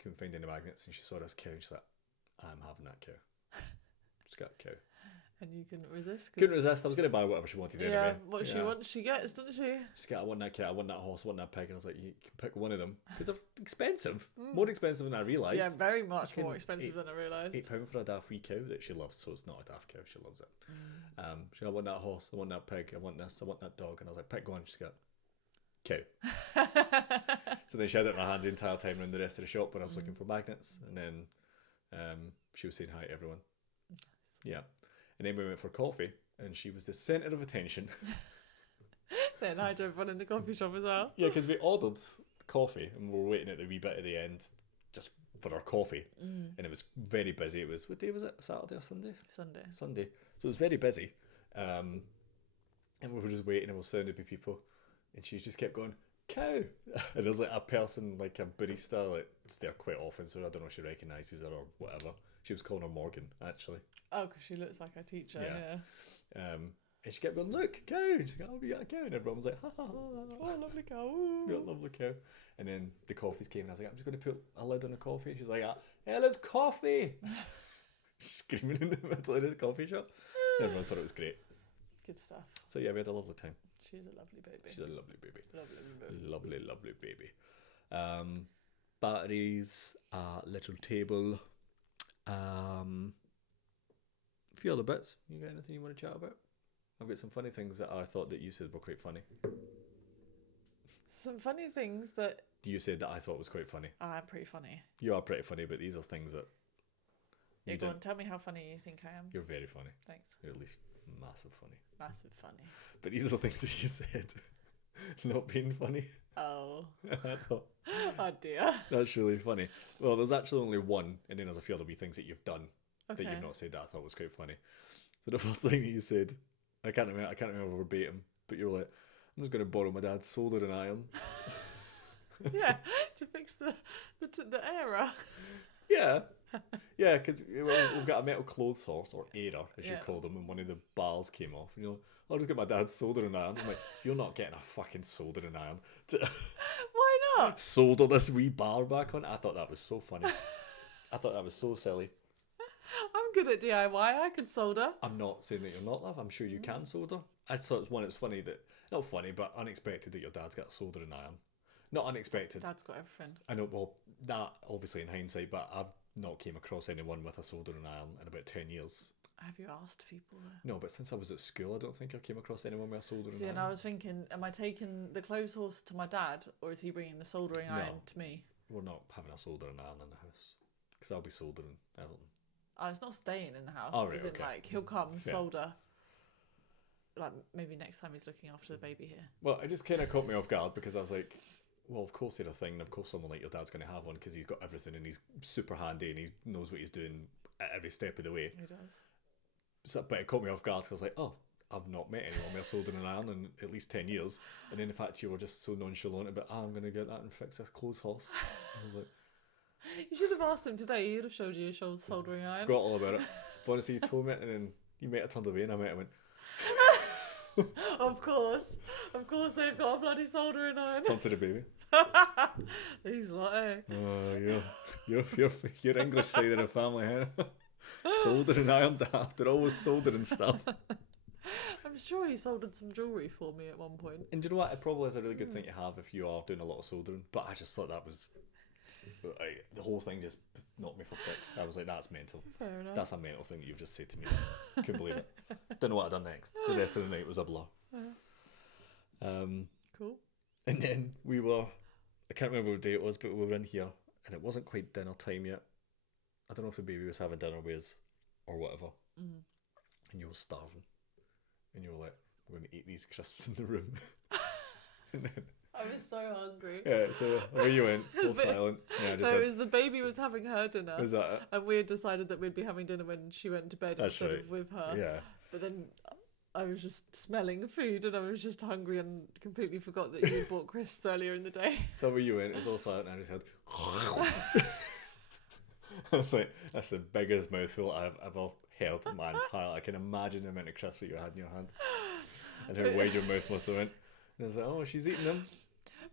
couldn't find any magnets. And she saw this cow. And she's like, "I'm having that cow." She's got a cow. And you couldn't resist. Couldn't resist. I was going to buy whatever she wanted anyway. What she wants, she gets, doesn't she? She's got, I want that cat, I want that horse, I want that pig. And I was like, you can pick one of them. Because they're expensive. More expensive than I realised. Yeah, very much more expensive than I realised. £8 for a daft wee cow that she loves. So it's not a daft cow, she loves it. She I want that horse, I want that pig, I want this, I want that dog. And I was like, pick one. She's got cow. So then she had it in her hands the entire time around the rest of the shop when I was looking for magnets. And then she was saying hi to everyone. Yeah. And then we went for coffee, and she was the centre of attention. Saying hi to everyone in the coffee shop as well. Yeah, because we ordered coffee, and we were waiting at the wee bit at the end just for our coffee. And it was very busy. It was, what day was it? Saturday or Sunday? Sunday. So it was very busy. And we were just waiting, and we were surrounded by people. And she just kept going, cow. And there's like a person, like a barista, like, it's there quite often, so I don't know if she recognises her or whatever. She was calling her Morgan, actually. Oh, because she looks like a teacher, yeah. And she kept going, look, cow. And she's like, oh, we got a cow. And everyone was like, ha ha ha. Oh, lovely cow. We got a lovely cow. And then the coffees came, and I was like, I'm just going to put a lid on the coffee. And she's like, Ella's coffee. Screaming in the middle of this coffee shop. And everyone thought it was great. Good stuff. So yeah, we had a lovely time. She's a lovely baby. She's a lovely baby. Lovely baby. Lovely baby. Batteries, little table. A few other bits. You got anything you want to chat about? I've got some funny things that I thought that you said were quite funny. Some funny things that You said that I thought was quite funny. I'm pretty funny. You are pretty funny, but these are things that Yeah, go on, tell me how funny you think I am. You're very funny. Thanks. You're at least massive funny. Massive funny. But these are things that you said not being funny. Oh. I thought, Oh dear. that's really funny. Well, there's actually only one, and then there's a few other wee things that you've done Okay. that you've not said that I thought was quite funny. So the first thing that you said, I can't remember verbatim, but you were like, I'm just going to borrow my dad's soldering iron. Yeah, to fix the error. Yeah, because we've got a metal clothes horse, or error as you call them, and one of the bars came off, and you're like, I'll just get my dad's soldering iron. I'm like, you're not getting a fucking soldering iron to Why not? solder this wee bar back on. I thought that was so funny. I thought that was so silly. I'm good at DIY. I could solder. I'm not saying that you're not, love. I'm sure you can solder. I just thought it's funny that, not funny, but unexpected that your dad's got a soldering iron. Not unexpected. Dad's got everything. I know, well, that obviously in hindsight, but I've not came across anyone with a soldering iron in about 10 years. Have you asked people though? No, but since I was at school, I don't think I came across anyone with a soldering See, iron. and I was thinking, am I taking the clothes horse to my dad, or is he bringing the soldering iron to me? We're not having a soldering iron in the house, because I'll be soldering everything. Oh, it's not staying in the house. Oh, right, As in, okay. like, he'll come, Yeah. solder. Like, maybe next time he's looking after the baby here. Well, it just kind of caught me off guard, because I was like, well, of course he had a thing, and of course someone like your dad's going to have one, because he's got everything, and he's super handy, and he knows what he's doing at every step of the way. He does. So, but it caught me off guard, because I was like, oh, I've not met anyone with a soldering iron in at least 10 years. And then the fact you were just so nonchalant about, I'm going to get that and fix this clothes horse. I was like, You should have asked him today. He'd have showed you a soldering iron. forgot all about it. But honestly, you told me it, and then you might have turned away, and I might have went, Of course they've got a bloody soldering iron. come to the baby. These lot, eh? Your English side of the family, huh? Soldering iron daft. They're always soldering stuff. I'm sure he soldered some jewellery for me at one point. And do you know what? It probably is a really good thing to have if you are doing a lot of soldering. But I just thought that was... the whole thing just knocked me for six. I was like, that's mental. Fair enough. That's a mental thing that you've just said to me. Couldn't believe it. Don't know what I'd done next. The rest of the night was a blur. Cool. And then we were... I can't remember what day it was, but we were in here, and it wasn't quite dinner time yet. I don't know if the baby was having dinner with us or whatever. And you were starving. And you were like, I'm going to eat these crisps in the room. And then... I was so hungry. Yeah, so away you went, all silent. Yeah, I just No, it was the baby was having her dinner. Was that it? And we had decided that we'd be having dinner when she went to bed That's instead right. of with her. Yeah. But then I was just smelling food and I was just hungry and completely forgot that you had bought crisps earlier in the day. So away you went, it was all silent, and I just had... I was like, that's the biggest mouthful I've ever held in my entire life. I can imagine the amount of crisps that you had in your hand and how wide your mouth must have went. And I was like, oh, she's eating them.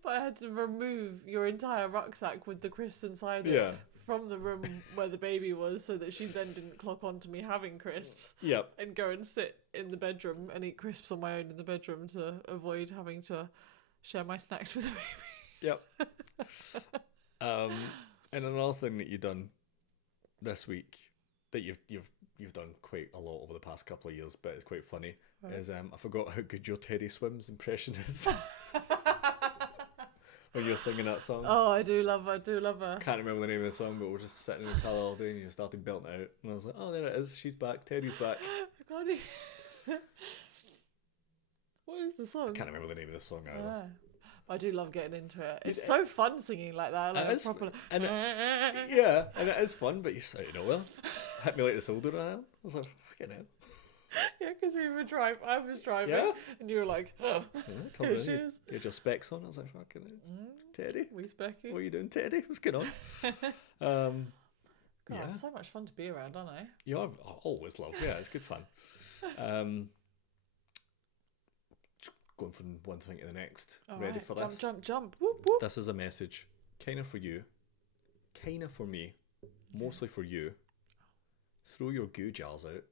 But I had to remove your entire rucksack with the crisps inside Yeah. it from the room where the baby was, so that she then didn't clock on to me having crisps. Yep. And go and sit in the bedroom and eat crisps on my own in the bedroom to avoid having to share my snacks with the baby. Yep. And another thing that you've done this week that you've done quite a lot over the past couple of years, but it's quite funny, is I forgot how good your Teddy Swims impression is. When you're singing that song. Oh, I do love her. Can't remember the name of the song, but we're just sitting in the car all day and you started belting it out. And I was like, oh, there it is. She's back. Teddy's back. I can't even... What is the song? Can't remember the name of the song either. Yeah. I do love getting into it. It's so fun singing like that. Like It is, proper... and it is fun, but you say, you know, well, hit me like this older I am. I was like, fucking hell. Yeah, because we were driving. I was driving, and you were like, "Oh, here she is." You had your specs on. I was like, "Fucking hell, Teddy, we specky. What are you doing, Teddy? What's going on?" God, it's so much fun to be around, aren't I? Yeah, I always love. Yeah, it's good fun. Going from one thing to the next. All Ready right. for jump, this? Jump! Whoop whoop. This is a message, kind of for you, kind of for me, mostly for you. Throw your goo jars out.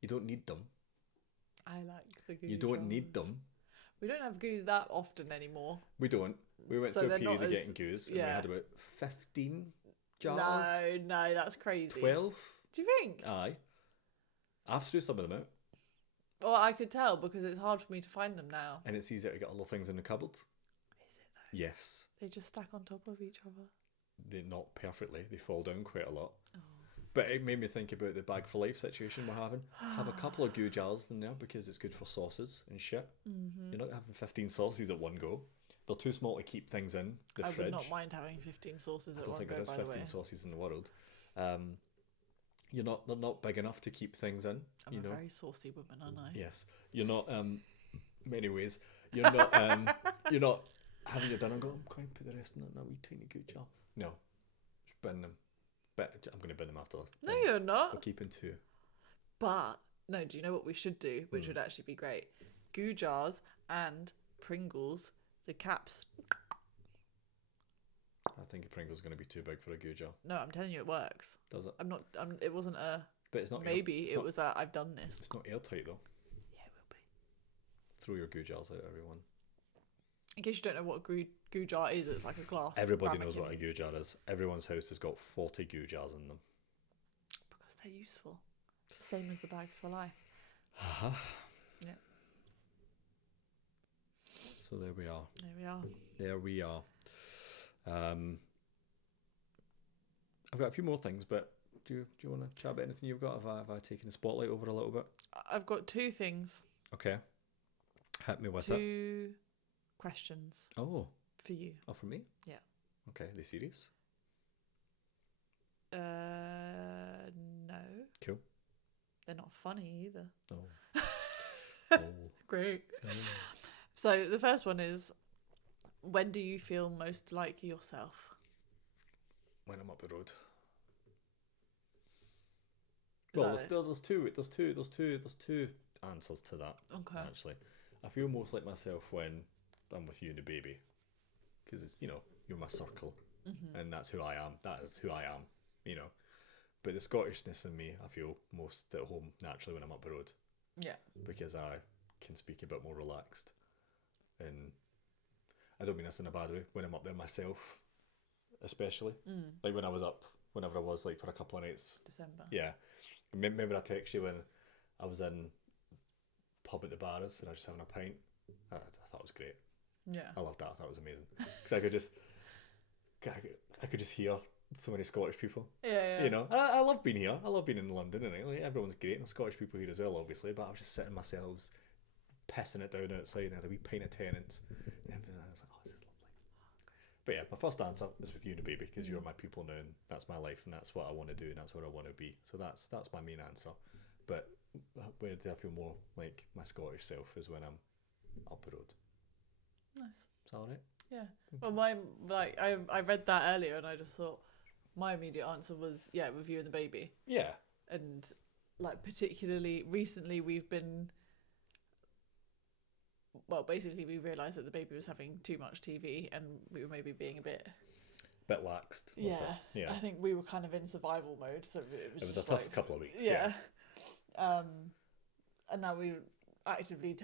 You don't need them. I like the goo. You don't need them. We don't have goos that often anymore. We don't. We went through a period of getting goos, and we had about 15 jars. No, that's crazy. 12. Do you think? Aye. I've threw some of them out. Well, I could tell because it's hard for me to find them now. And it's easier to get other things in the cupboard. Is it though? Yes. They just stack on top of each other. They're not perfectly. They fall down quite a lot. Oh. But it made me think about the bag for life situation we're having. Have a couple of goo jars in there because it's good for sauces and shit. Mm-hmm. You're not having 15 sauces at one go. They're too small to keep things in the fridge. I would not mind having 15 sauces at one go, by the way. I don't think there is 15 sauces in the world. They're not big enough to keep things in. I'm a very saucy woman, aren't I? Yes. You're not, many ways. You're not, you're not having your dinner and go, I'm going to put the rest in that wee tiny goo jar. No. Just bin them. But I'm going to bin them after this. No, you're not. We're keeping 2. But, no, do you know what we should do, which would actually be great? Goo jars and Pringles, the caps. I think a Pringle's going to be too big for a goo jar. No, I'm telling you it works. Does it? It wasn't a... But it's not... Maybe it was a, I've done this. It's not airtight, though. Yeah, it will be. Throw your goo jars out, everyone. In case you don't know what a goo jar is, it's like a glass. Everybody knows what a goo jar is. Everyone's house has got 40 goo jars in them. Because they're useful. Same as the bags for life. Uh-huh. Yeah. So there we are. There we are. I've got a few more things, but do you want to chat about anything you've got? Have I taken the spotlight over a little bit? I've got 2 things. Okay. Hit me with it. 2 questions. Oh. For you. Oh, for me? Yeah. Okay. Are they serious? No. Cool. They're not funny either. Oh. Oh. Great. Oh. So the first one is, when do you feel most like yourself? When I'm up the road. Well, there's two answers to that. Okay. Actually, I feel most like myself when I'm with you and the baby, because it's, you know, you're my circle, and that's who I am. That is who I am, you know. But the Scottishness in me, I feel most at home naturally when I'm up the road. Yeah. Because I can speak a bit more relaxed, and I don't mean this in a bad way. When I'm up there myself, especially, like when I was up, whenever I was, like for a couple of nights. December. Yeah. Remember I texted you when I was in pub at the Barras and I was just having a pint. I thought it was great. Yeah. I loved that. I thought it was amazing because I could just hear so many Scottish people. Yeah. You know, I love being here. I love being in London, and like, everyone's great, and there's Scottish people here as well, obviously. But I was just sitting myself, pissing it down outside, and had a wee pint of Tennent's, and I was like, oh, this is lovely. But yeah, my first answer is with you and the baby, because you're my people now, and that's my life, and that's what I want to do, and that's where I want to be. So that's my main answer. But where do I feel more like my Scottish self is when I'm up the road. Nice. Is that all right? Yeah. Well, I read that earlier, and I just thought, my immediate answer was, yeah, with you and the baby. Yeah. And like particularly recently we've been, well, basically we realised that the baby was having too much TV and we were maybe being a bit Laxed. With it. Yeah. I think we were kind of in survival mode, so it was a tough couple of weeks. Yeah. And now we're actively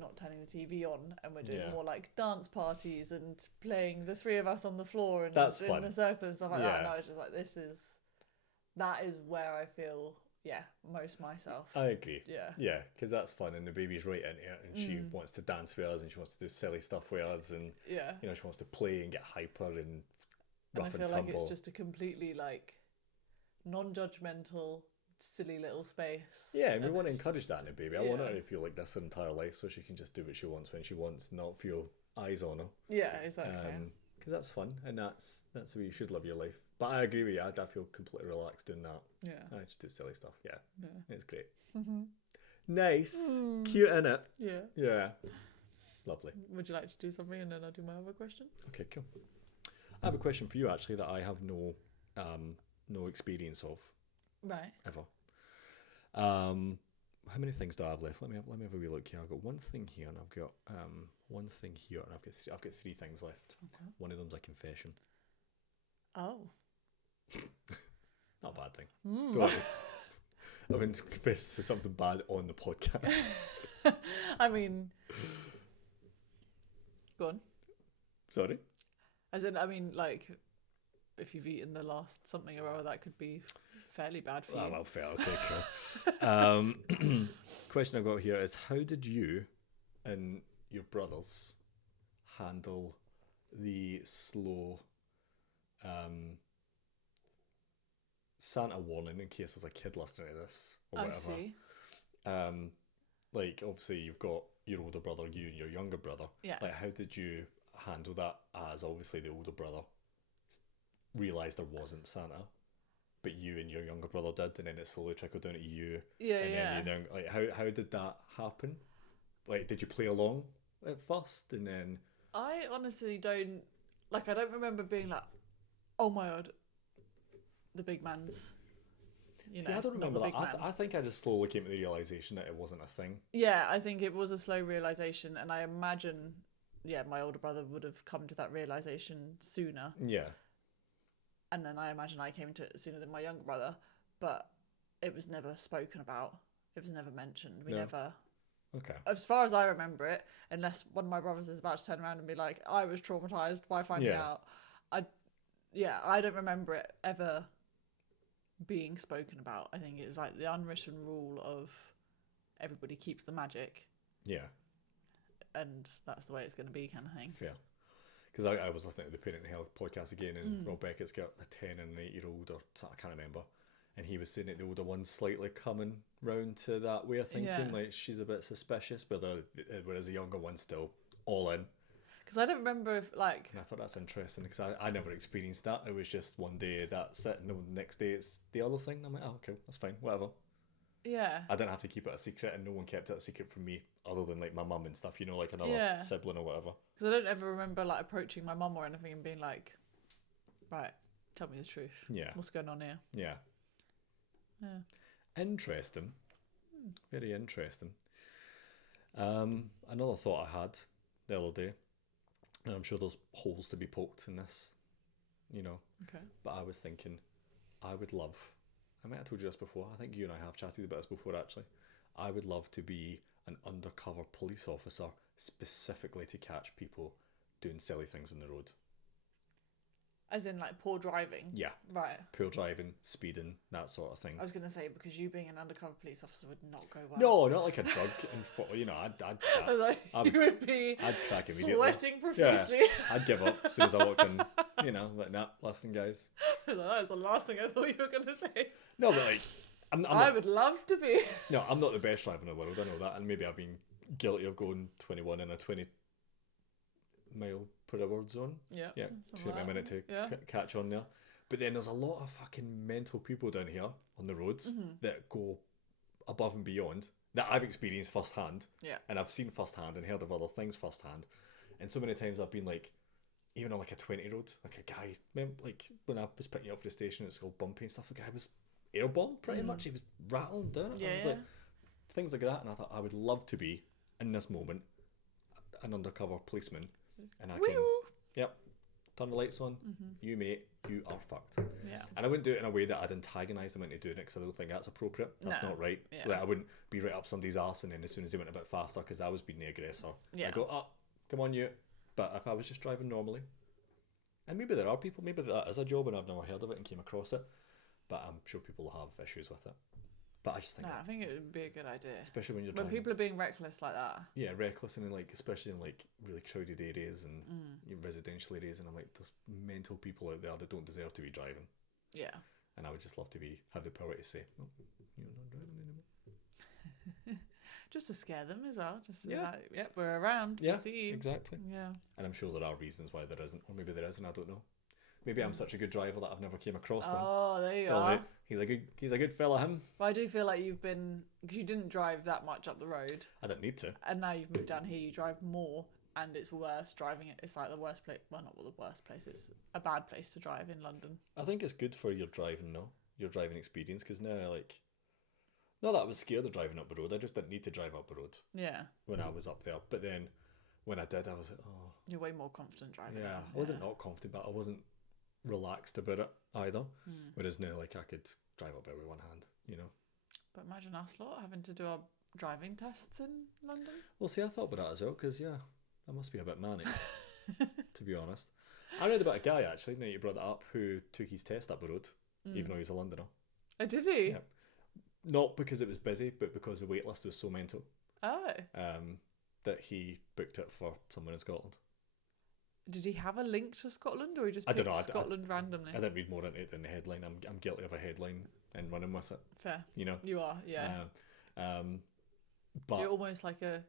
not turning the TV on, and we're doing more like dance parties and playing the three of us on the floor and That's in fun. a circle and stuff like that. And I was just like, that is where I feel most myself. I agree. Yeah, because that's fun, and the baby's right into it, and she wants to dance with us, and she wants to do silly stuff with us, and she wants to play and get hyper and rough and tumble. I feel like it's just a completely like non-judgmental, silly little space. Yeah, and we want to encourage that in a baby. I want her to feel like this her entire life, so she can just do what she wants when she wants, not feel eyes on her. Yeah, exactly. Because that's fun, and that's the way you should live your life. But I agree with you. I feel completely relaxed doing that. Yeah, I just do silly stuff. Yeah. It's great. Mm-hmm. Nice, cute, innit? Yeah. Lovely. Would you like to do something, and then I'll do my other question? Okay, cool. I have a question for you actually that I have no experience of. Right. Ever. How many things do I have left? Let me have a wee look here. I've got one thing here, and I've got one thing here, and I've got three things left. Okay. One of them's a confession. Oh. Not a bad thing. Don't worry. I've been confessed to something bad on the podcast. I mean, go on. Sorry? As in, I mean, like, if you've eaten the last something or other, that could be fairly bad for you. Oh, well, fair. Okay, cool. Question I've got here is, how did you and your brothers handle the slow Santa warning in case there's a kid listening to this or whatever? I see. Like, obviously you've got your older brother, you and your younger brother. Yeah. Like, how did you handle that, as obviously the older brother realised there wasn't Santa, but you and your younger brother did, and then it slowly trickled down to you. Then like, how did that happen? Like, did you play along at first, and then? I honestly don't, like, I don't remember being like, oh my god, the big man's. See, I don't remember that. I think I just slowly came to the realisation that it wasn't a thing. Yeah, I think it was a slow realisation, and I imagine, my older brother would have come to that realisation sooner. Yeah. And then I imagine I came to it sooner than my younger brother, but it was never spoken about. It was never mentioned. We never... Okay. As far as I remember it, unless one of my brothers is about to turn around and be like, I was traumatised by finding out. I don't remember it ever being spoken about. I think it's like the unwritten rule of everybody keeps the magic. Yeah. And that's the way it's going to be, kind of thing. Yeah. Because I was listening to the Parenting Health podcast again, and Rob Beckett's got a 10 and an 8-year-old, or I can't remember, and he was saying that the older one's slightly coming round to that way of thinking, like she's a bit suspicious, whereas the younger one's still all in. Because I don't remember if, like... And I thought that's interesting, because I never experienced that. It was just one day that's it, and the next day it's the other thing. I'm like, oh, okay, that's fine, whatever. Yeah. I didn't have to keep it a secret, and no one kept it a secret from me, other than like my mum and stuff, like another sibling or whatever. Because I don't ever remember like approaching my mum or anything and being like, right, tell me the truth. Yeah. What's going on here? Yeah. Interesting. Very interesting. Another thought I had the other day, and I'm sure there's holes to be poked in this, Okay. But I was thinking, I would love, I might have told you this before, I think you and I have chatted about this before actually, I would love to be an undercover police officer specifically to catch people doing silly things on the road. As in like poor driving? Yeah. Right. Poor driving, speeding, that sort of thing. I was going to say, because you being an undercover police officer would not go well. No, not like a drug. I'd crack. You would be I'd crack immediately. Sweating profusely. Yeah, I'd give up as soon as I walked in. Like, nah, listen, guys. That's the last thing I thought you were going to say. No, but like... I would love to be. No, I'm not the best driver in the world, I know that. And maybe I've been guilty of going 21 in a 20 mile per hour zone. Yeah. Took me a minute to catch on there. But then there's a lot of fucking mental people down here on the roads that go above and beyond, that I've experienced firsthand. Yeah. And I've seen firsthand and heard of other things firsthand. And so many times I've been like, even on like a 20 road, like a guy, remember, like when I was picking you up for the station, it's all bumpy and stuff. The guy was airborne pretty much. He was rattling down it. Yeah, I was like, things like that, and I thought I would love to be in this moment an undercover policeman, and I can, turn the lights on. You mate, you are fucked. Yeah. And I wouldn't do it in a way that I'd antagonise them into doing it, because I don't think that's appropriate. That's not right. Yeah. Like, I wouldn't be right up somebody's arse, and then as soon as they went a bit faster, because I was being the aggressor, I go, oh, come on you. But if I was just driving normally, and maybe there are people, maybe that is a job and I've never heard of it and came across it, but I'm sure people will have issues with it. But I just think, I think it would be a good idea, especially when when people are being reckless like that. Yeah, reckless, and in like, especially in like really crowded areas and residential areas, and I'm like, there's mental people out there that don't deserve to be driving. Yeah. And I would just love to have the power to say, no, you're not driving anymore. Just to scare them as well. Just to be like, yep, we're around. Yeah, we see you. Exactly. Yeah. And I'm sure there are reasons why there isn't, or maybe there is, and I don't know. Maybe I'm such a good driver that I've never came across them. Oh, there you are. Like, he's a good fella, him. But I do feel like you've been, because you didn't drive that much up the road, I didn't need to. and now you've moved down here, you drive more, and it's worse driving it. It's like the worst place. Well, not the worst place. It's a bad place to drive in London. I think it's good for your driving, though. Your driving experience, because now, like, not that I was scared of driving up the road, I just didn't need to drive up the road. Yeah. When I was up there. But then when I did, I was like, oh. You're way more confident driving. Yeah. I wasn't not confident, but I wasn't relaxed about it either. Whereas now, like, I could drive up there with one hand, you know. But imagine us lot having to do our driving tests in London. Well, see, I thought about that as well, because, I must be a bit manic, to be honest. I read about a guy, actually, now you brought that up, who took his test up the road, even though he's a Londoner. Oh, did he? Yeah. Not because it was busy, but because the wait list was so mental. Oh. That he booked it for someone in Scotland. Did he have a link to Scotland, or he just I don't picked know. Scotland randomly? I didn't read more into it than the headline. I'm guilty of a headline and running with it. Fair. You know? You are, yeah. But you're almost like a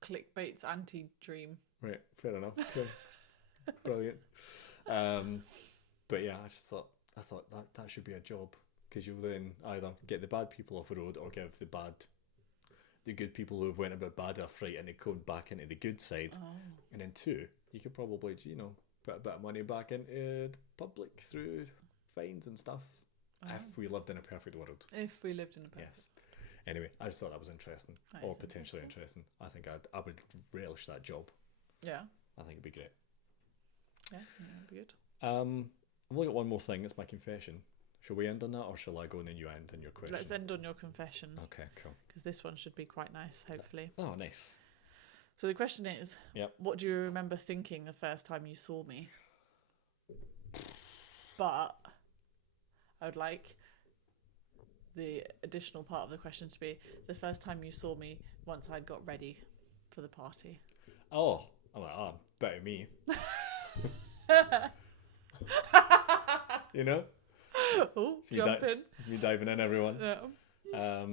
clickbait's anti-dream. Right, fair enough. Cool. Brilliant. But yeah, I thought that should be a job, because you'll then either get the bad people off the road or give the good people who have went a bit bad enough right and they code back into the good side. And then two, you could probably, put a bit of money back into the public through fines and stuff. If we lived in a perfect world. If we lived in a perfect Yes. Anyway, I just thought that was interesting. Or potentially interesting. I think I would relish that job. Yeah. I think it'd be great. Yeah, it'd be good. I've only got one more thing. It's my confession. Shall we end on that, or shall I go and then you end on your question? Let's end on your confession. Okay, cool. Because this one should be quite nice, hopefully. Oh, nice. So the question is, what do you remember thinking the first time you saw me? But I would like the additional part of the question to be the first time you saw me once I'd got ready for the party. Oh, I'm like, better me. You know? Oh, So jump in. Me diving in, everyone. Yeah.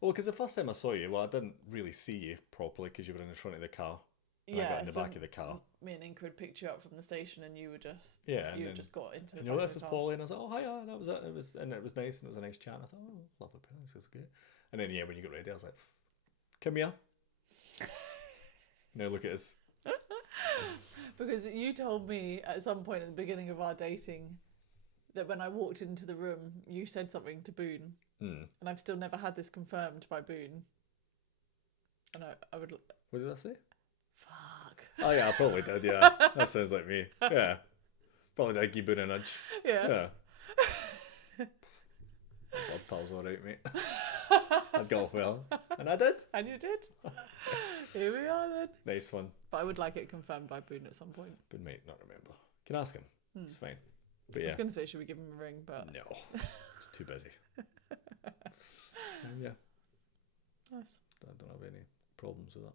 Well, because the first time I saw you, I didn't really see you properly because you were in the front of the car. And I got in the back of the car. Me and Ingrid picked you up from the station, and you were just just got into the. And you're, this is Polly, and I was like, oh hiya, and that was it. It was nice, and it was a nice chat. And I thought, oh, lovely place, this is good. And then when you got ready, I was like, come here. Now look at us. Because you told me at some point at the beginning of our dating that when I walked into the room, you said something to Boone, and I've still never had this confirmed by Boone. And I would. What did I say? Fuck. Oh yeah, I probably did. Yeah, that sounds like me. Yeah, probably did give Boone a nudge. Yeah. Blood pals, all right, mate. I'd go off well, and I did. And you did. Here we are then. Nice one. But I would like it confirmed by Boone at some point. Boone might not remember. Can ask him. It's fine. But yeah. I was going to say, should we give him a ring? But no, it's too busy. Yeah. Nice. I don't have any problems with that.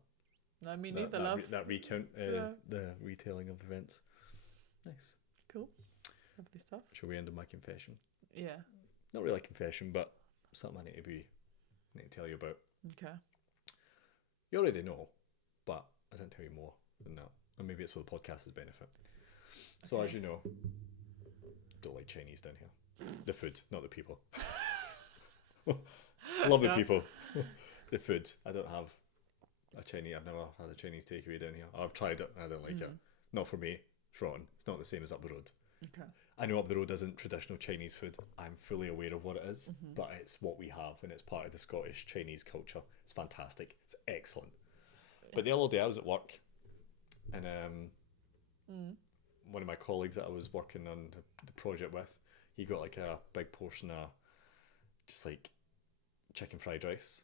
No, me neither, love. That recount, the retelling of events. Nice. Cool. Lovely stuff. Shall we end on my confession? Yeah. Not really a confession, but something I need to tell you about. Okay. You already know, but I didn't tell you more than that. And maybe it's for the podcast's benefit. So as you know, don't like Chinese down here. The food, not the people. Love the people. The food. I don't have a Chinese. I've never had a Chinese takeaway down here. I've tried it and I don't like it. Not for me. Shroton. It's not the same as up the road. Okay. I know up the road isn't traditional Chinese food. I'm fully aware of what it is, but it's what we have, and it's part of the Scottish Chinese culture. It's fantastic. It's excellent. But the other day I was at work, and one of my colleagues that I was working on the project with, he got like a big portion of just like chicken fried rice.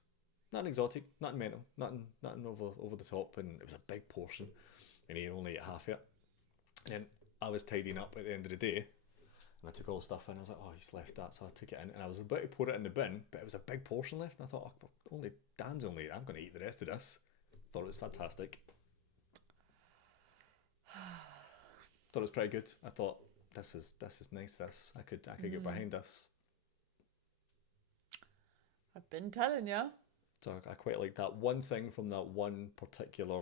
Nothing exotic, nothing mental, nothing over the top, and it was a big portion, and he only ate half it. And then I was tidying up at the end of the day, and I took all the stuff in. I was like, oh, he's left that, so I took it in, and I was about to pour it in the bin, but it was a big portion left, and I thought, oh, only Dan's only ate. I'm going to eat the rest of this. Thought it was fantastic. Thought it was pretty good. I thought this is nice. This I could get behind this. I've been telling you. So I quite like that one thing from that one particular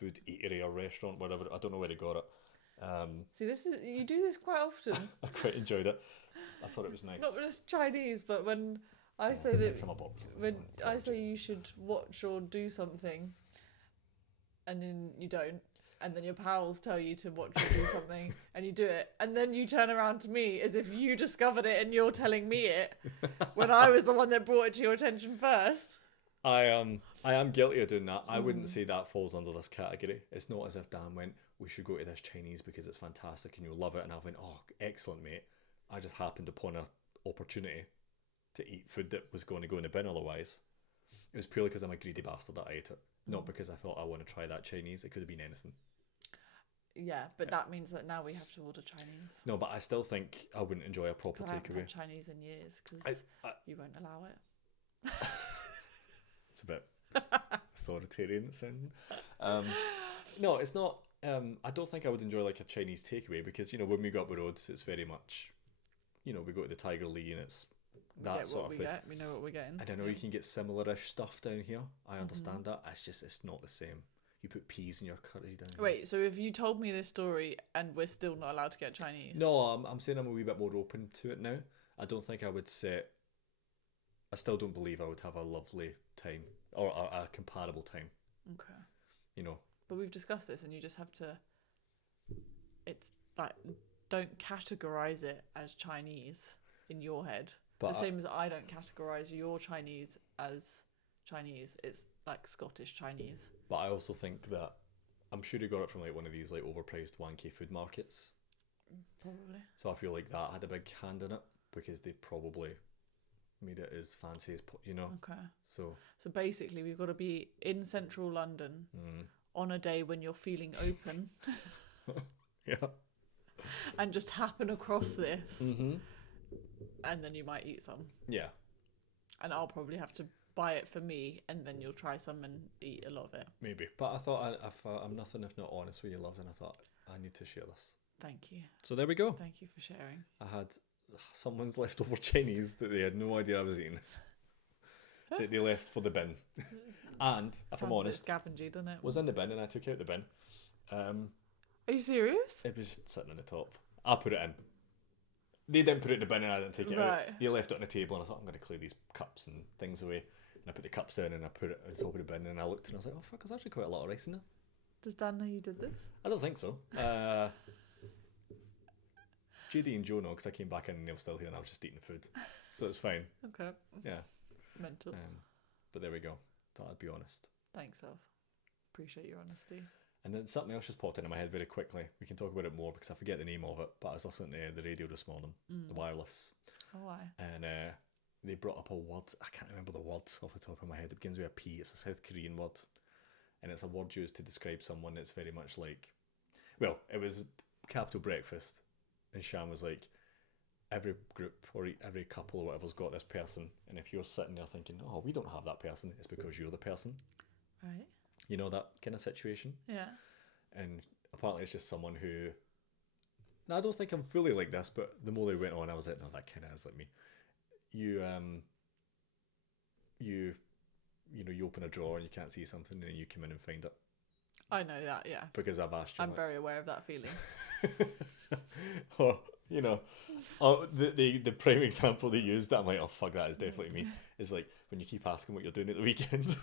food eatery or restaurant, whatever. I don't know where they got it. See, you do this quite often. I quite enjoyed it. I thought it was nice. Not with Chinese, but when I say that, when I say you should watch or do something, and then you don't, and then your pals tell you to watch or do something, and you do it, and then you turn around to me as if you discovered it and you're telling me it, when I was the one that brought it to your attention first. I am guilty of doing that. I wouldn't say that falls under this category. It's not as if Dan went, we should go to this Chinese because it's fantastic and you'll love it, and I went, oh, excellent, mate. I just happened upon an opportunity to eat food that was going to go in the bin otherwise. It was purely because I'm a greedy bastard that I ate it. Not because I thought I want to try that Chinese. It could have been anything. Yeah, but that means that now we have to order Chinese. No, but I still think I wouldn't enjoy a proper takeaway. I haven't had Chinese in years because you won't allow it. It's a bit authoritarian sounding. No, it's not. I don't think I would enjoy like a Chinese takeaway because, you know, when we go up the roads, it's very much, you know, we go to the Tiger Lee and it's that sort of food. We know what we're getting. And I know you can get similar-ish stuff down here. I understand that. It's not the same. You put peas in your curry down here. Wait, so if you told me this story and we're still not allowed to get Chinese? No, I'm saying I'm a wee bit more open to it now. I don't think I would say. I still don't believe I would have a lovely time or a comparable time. Okay. You know. But we've discussed this, and you just have to. It's like, don't categorize it as Chinese in your head. But the same as I don't categorize your Chinese as Chinese. It's like Scottish Chinese. But I also think that I'm sure you got it from like one of these like overpriced wanky food markets. Probably. So I feel like that had a big hand in it because they probably made it as fancy as you know. Okay. So basically, we've got to be in central London on a day when you're feeling open. Yeah. And just happen across this. Mm-hmm. And then you might eat some. Yeah. And I'll probably have to buy it for me, and then you'll try some and eat a lot of it. Maybe. But I thought I'm nothing if not honest with you, love, and I thought I need to share this. Thank you. So there we go. Thank you for sharing. I had someone's leftover Chinese that they had no idea I was eating. That they left for the bin. And if I'm honest, scavengy, doesn't it? Was in the bin and I took out the bin. Are you serious? It was just sitting on the top. I put it in. They didn't put it in the bin and I didn't take it out. They left it on the table and I thought I'm going to clear these cups and things away. And I put the cups down and I put it on top of the bin and I looked and I was like, oh fuck, there's actually quite a lot of rice in there. Does Dan know you did this? I don't think so. JD and Joe know because I came back in and they were still here and I was just eating the food. So it's fine. Okay. Yeah. Mental. But there we go. Thought I'd be honest. Thanks, Elf. Appreciate your honesty. And then something else just popped into my head very quickly. We can talk about it more because I forget the name of it. But I was listening to the radio this morning, the wireless. Oh, why? And they brought up a word. I can't remember the word off the top of my head. It begins with a P. It's a South Korean word. And it's a word used to describe someone that's very much like... Well, it was Capital Breakfast. And Shan was like, every group or every couple or whatever's got this person. And if you're sitting there thinking, oh, we don't have that person, it's because you're the person. Right. You know, that kind of situation? Yeah. And apparently it's just someone who... Now, I don't think I'm fully like this, but the more they went on, I was like, no, that kind of is like me. You open a drawer and you can't see something and then you come in and find it. I know that, yeah. Because I've asked you. I'm very aware of that feeling. Or, you know, the prime example they used that I'm like, oh, fuck, that is definitely me, is like when you keep asking what you're doing at the weekend.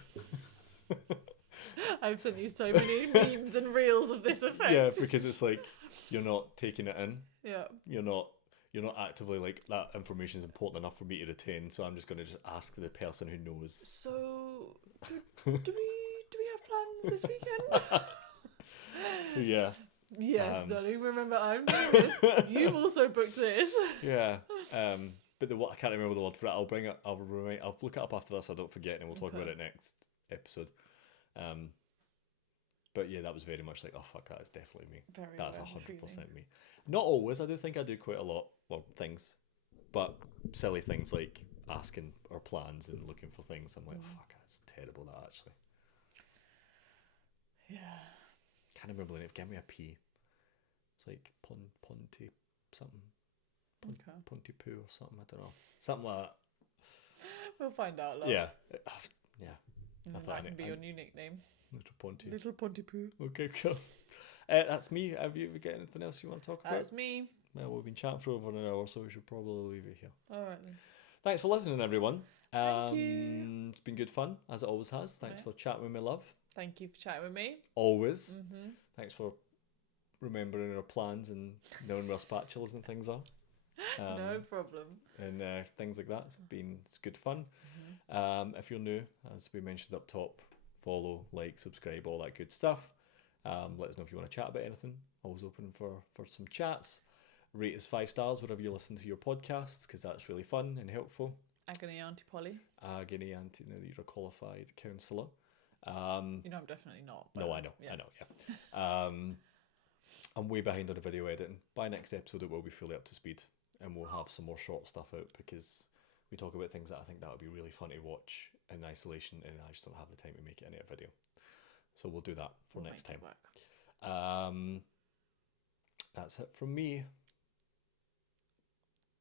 I've sent you so many memes and reels of this effect. Yeah, because it's like you're not taking it in. Yeah. You're not actively like that information is important enough for me to retain. So I'm just going to just ask the person who knows. So do we have plans this weekend? So yeah. Yes, darling. Remember, I'm doing this. You've also booked this. Yeah. But I can't remember the word for it. I'll bring it. I'll look it up after this. So I don't forget, and we'll talk about it next episode. But yeah, that was very much like, oh fuck, that is definitely me. That's 100% me. Not always. I do think I do quite a lot. Well, things, but silly things like asking our plans and looking for things. I'm like, oh, fuck, that's terrible. That actually. Yeah. Can't remember the name. Give me a P. It's like Ponty something. Pontypoo or something. I don't know. Something like that. We'll find out. Love. Yeah. Yeah. That can be your new nickname. Little Ponty. Little Pontypoo. Okay, cool. That's me. Have you got anything else you want to talk about? That's me. Well, we've been chatting for over an hour, so we should probably leave it here. All right then. Thanks for listening, everyone. Thank you. It's been good fun, as it always has. Thanks for chatting with me, love. Thank you for chatting with me. Always. Mm-hmm. Thanks for remembering our plans and knowing where spatulas and things are. No problem. And things like that. It's good fun. Mm-hmm. If you're new, as we mentioned up top, follow, like, subscribe, all that good stuff. Let us know if you want to chat about anything. Always open for some chats. Rate us 5 stars wherever you listen to your podcasts, because that's really fun and helpful. Agony Auntie Polly. Agony Auntie, now that you're a qualified counsellor. I'm definitely not. No, I know. Yeah. I know, yeah. I'm way behind on the video editing. By next episode, it will be fully up to speed, and we'll have some more short stuff out, because we talk about things that I think that would be really fun to watch in isolation, and I just don't have the time to make it into a video. So we'll do that for next time. That's it from me.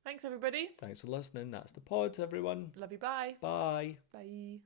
Thanks, everybody. Thanks for listening. That's the pod, everyone. Love you. Bye. Bye. Bye.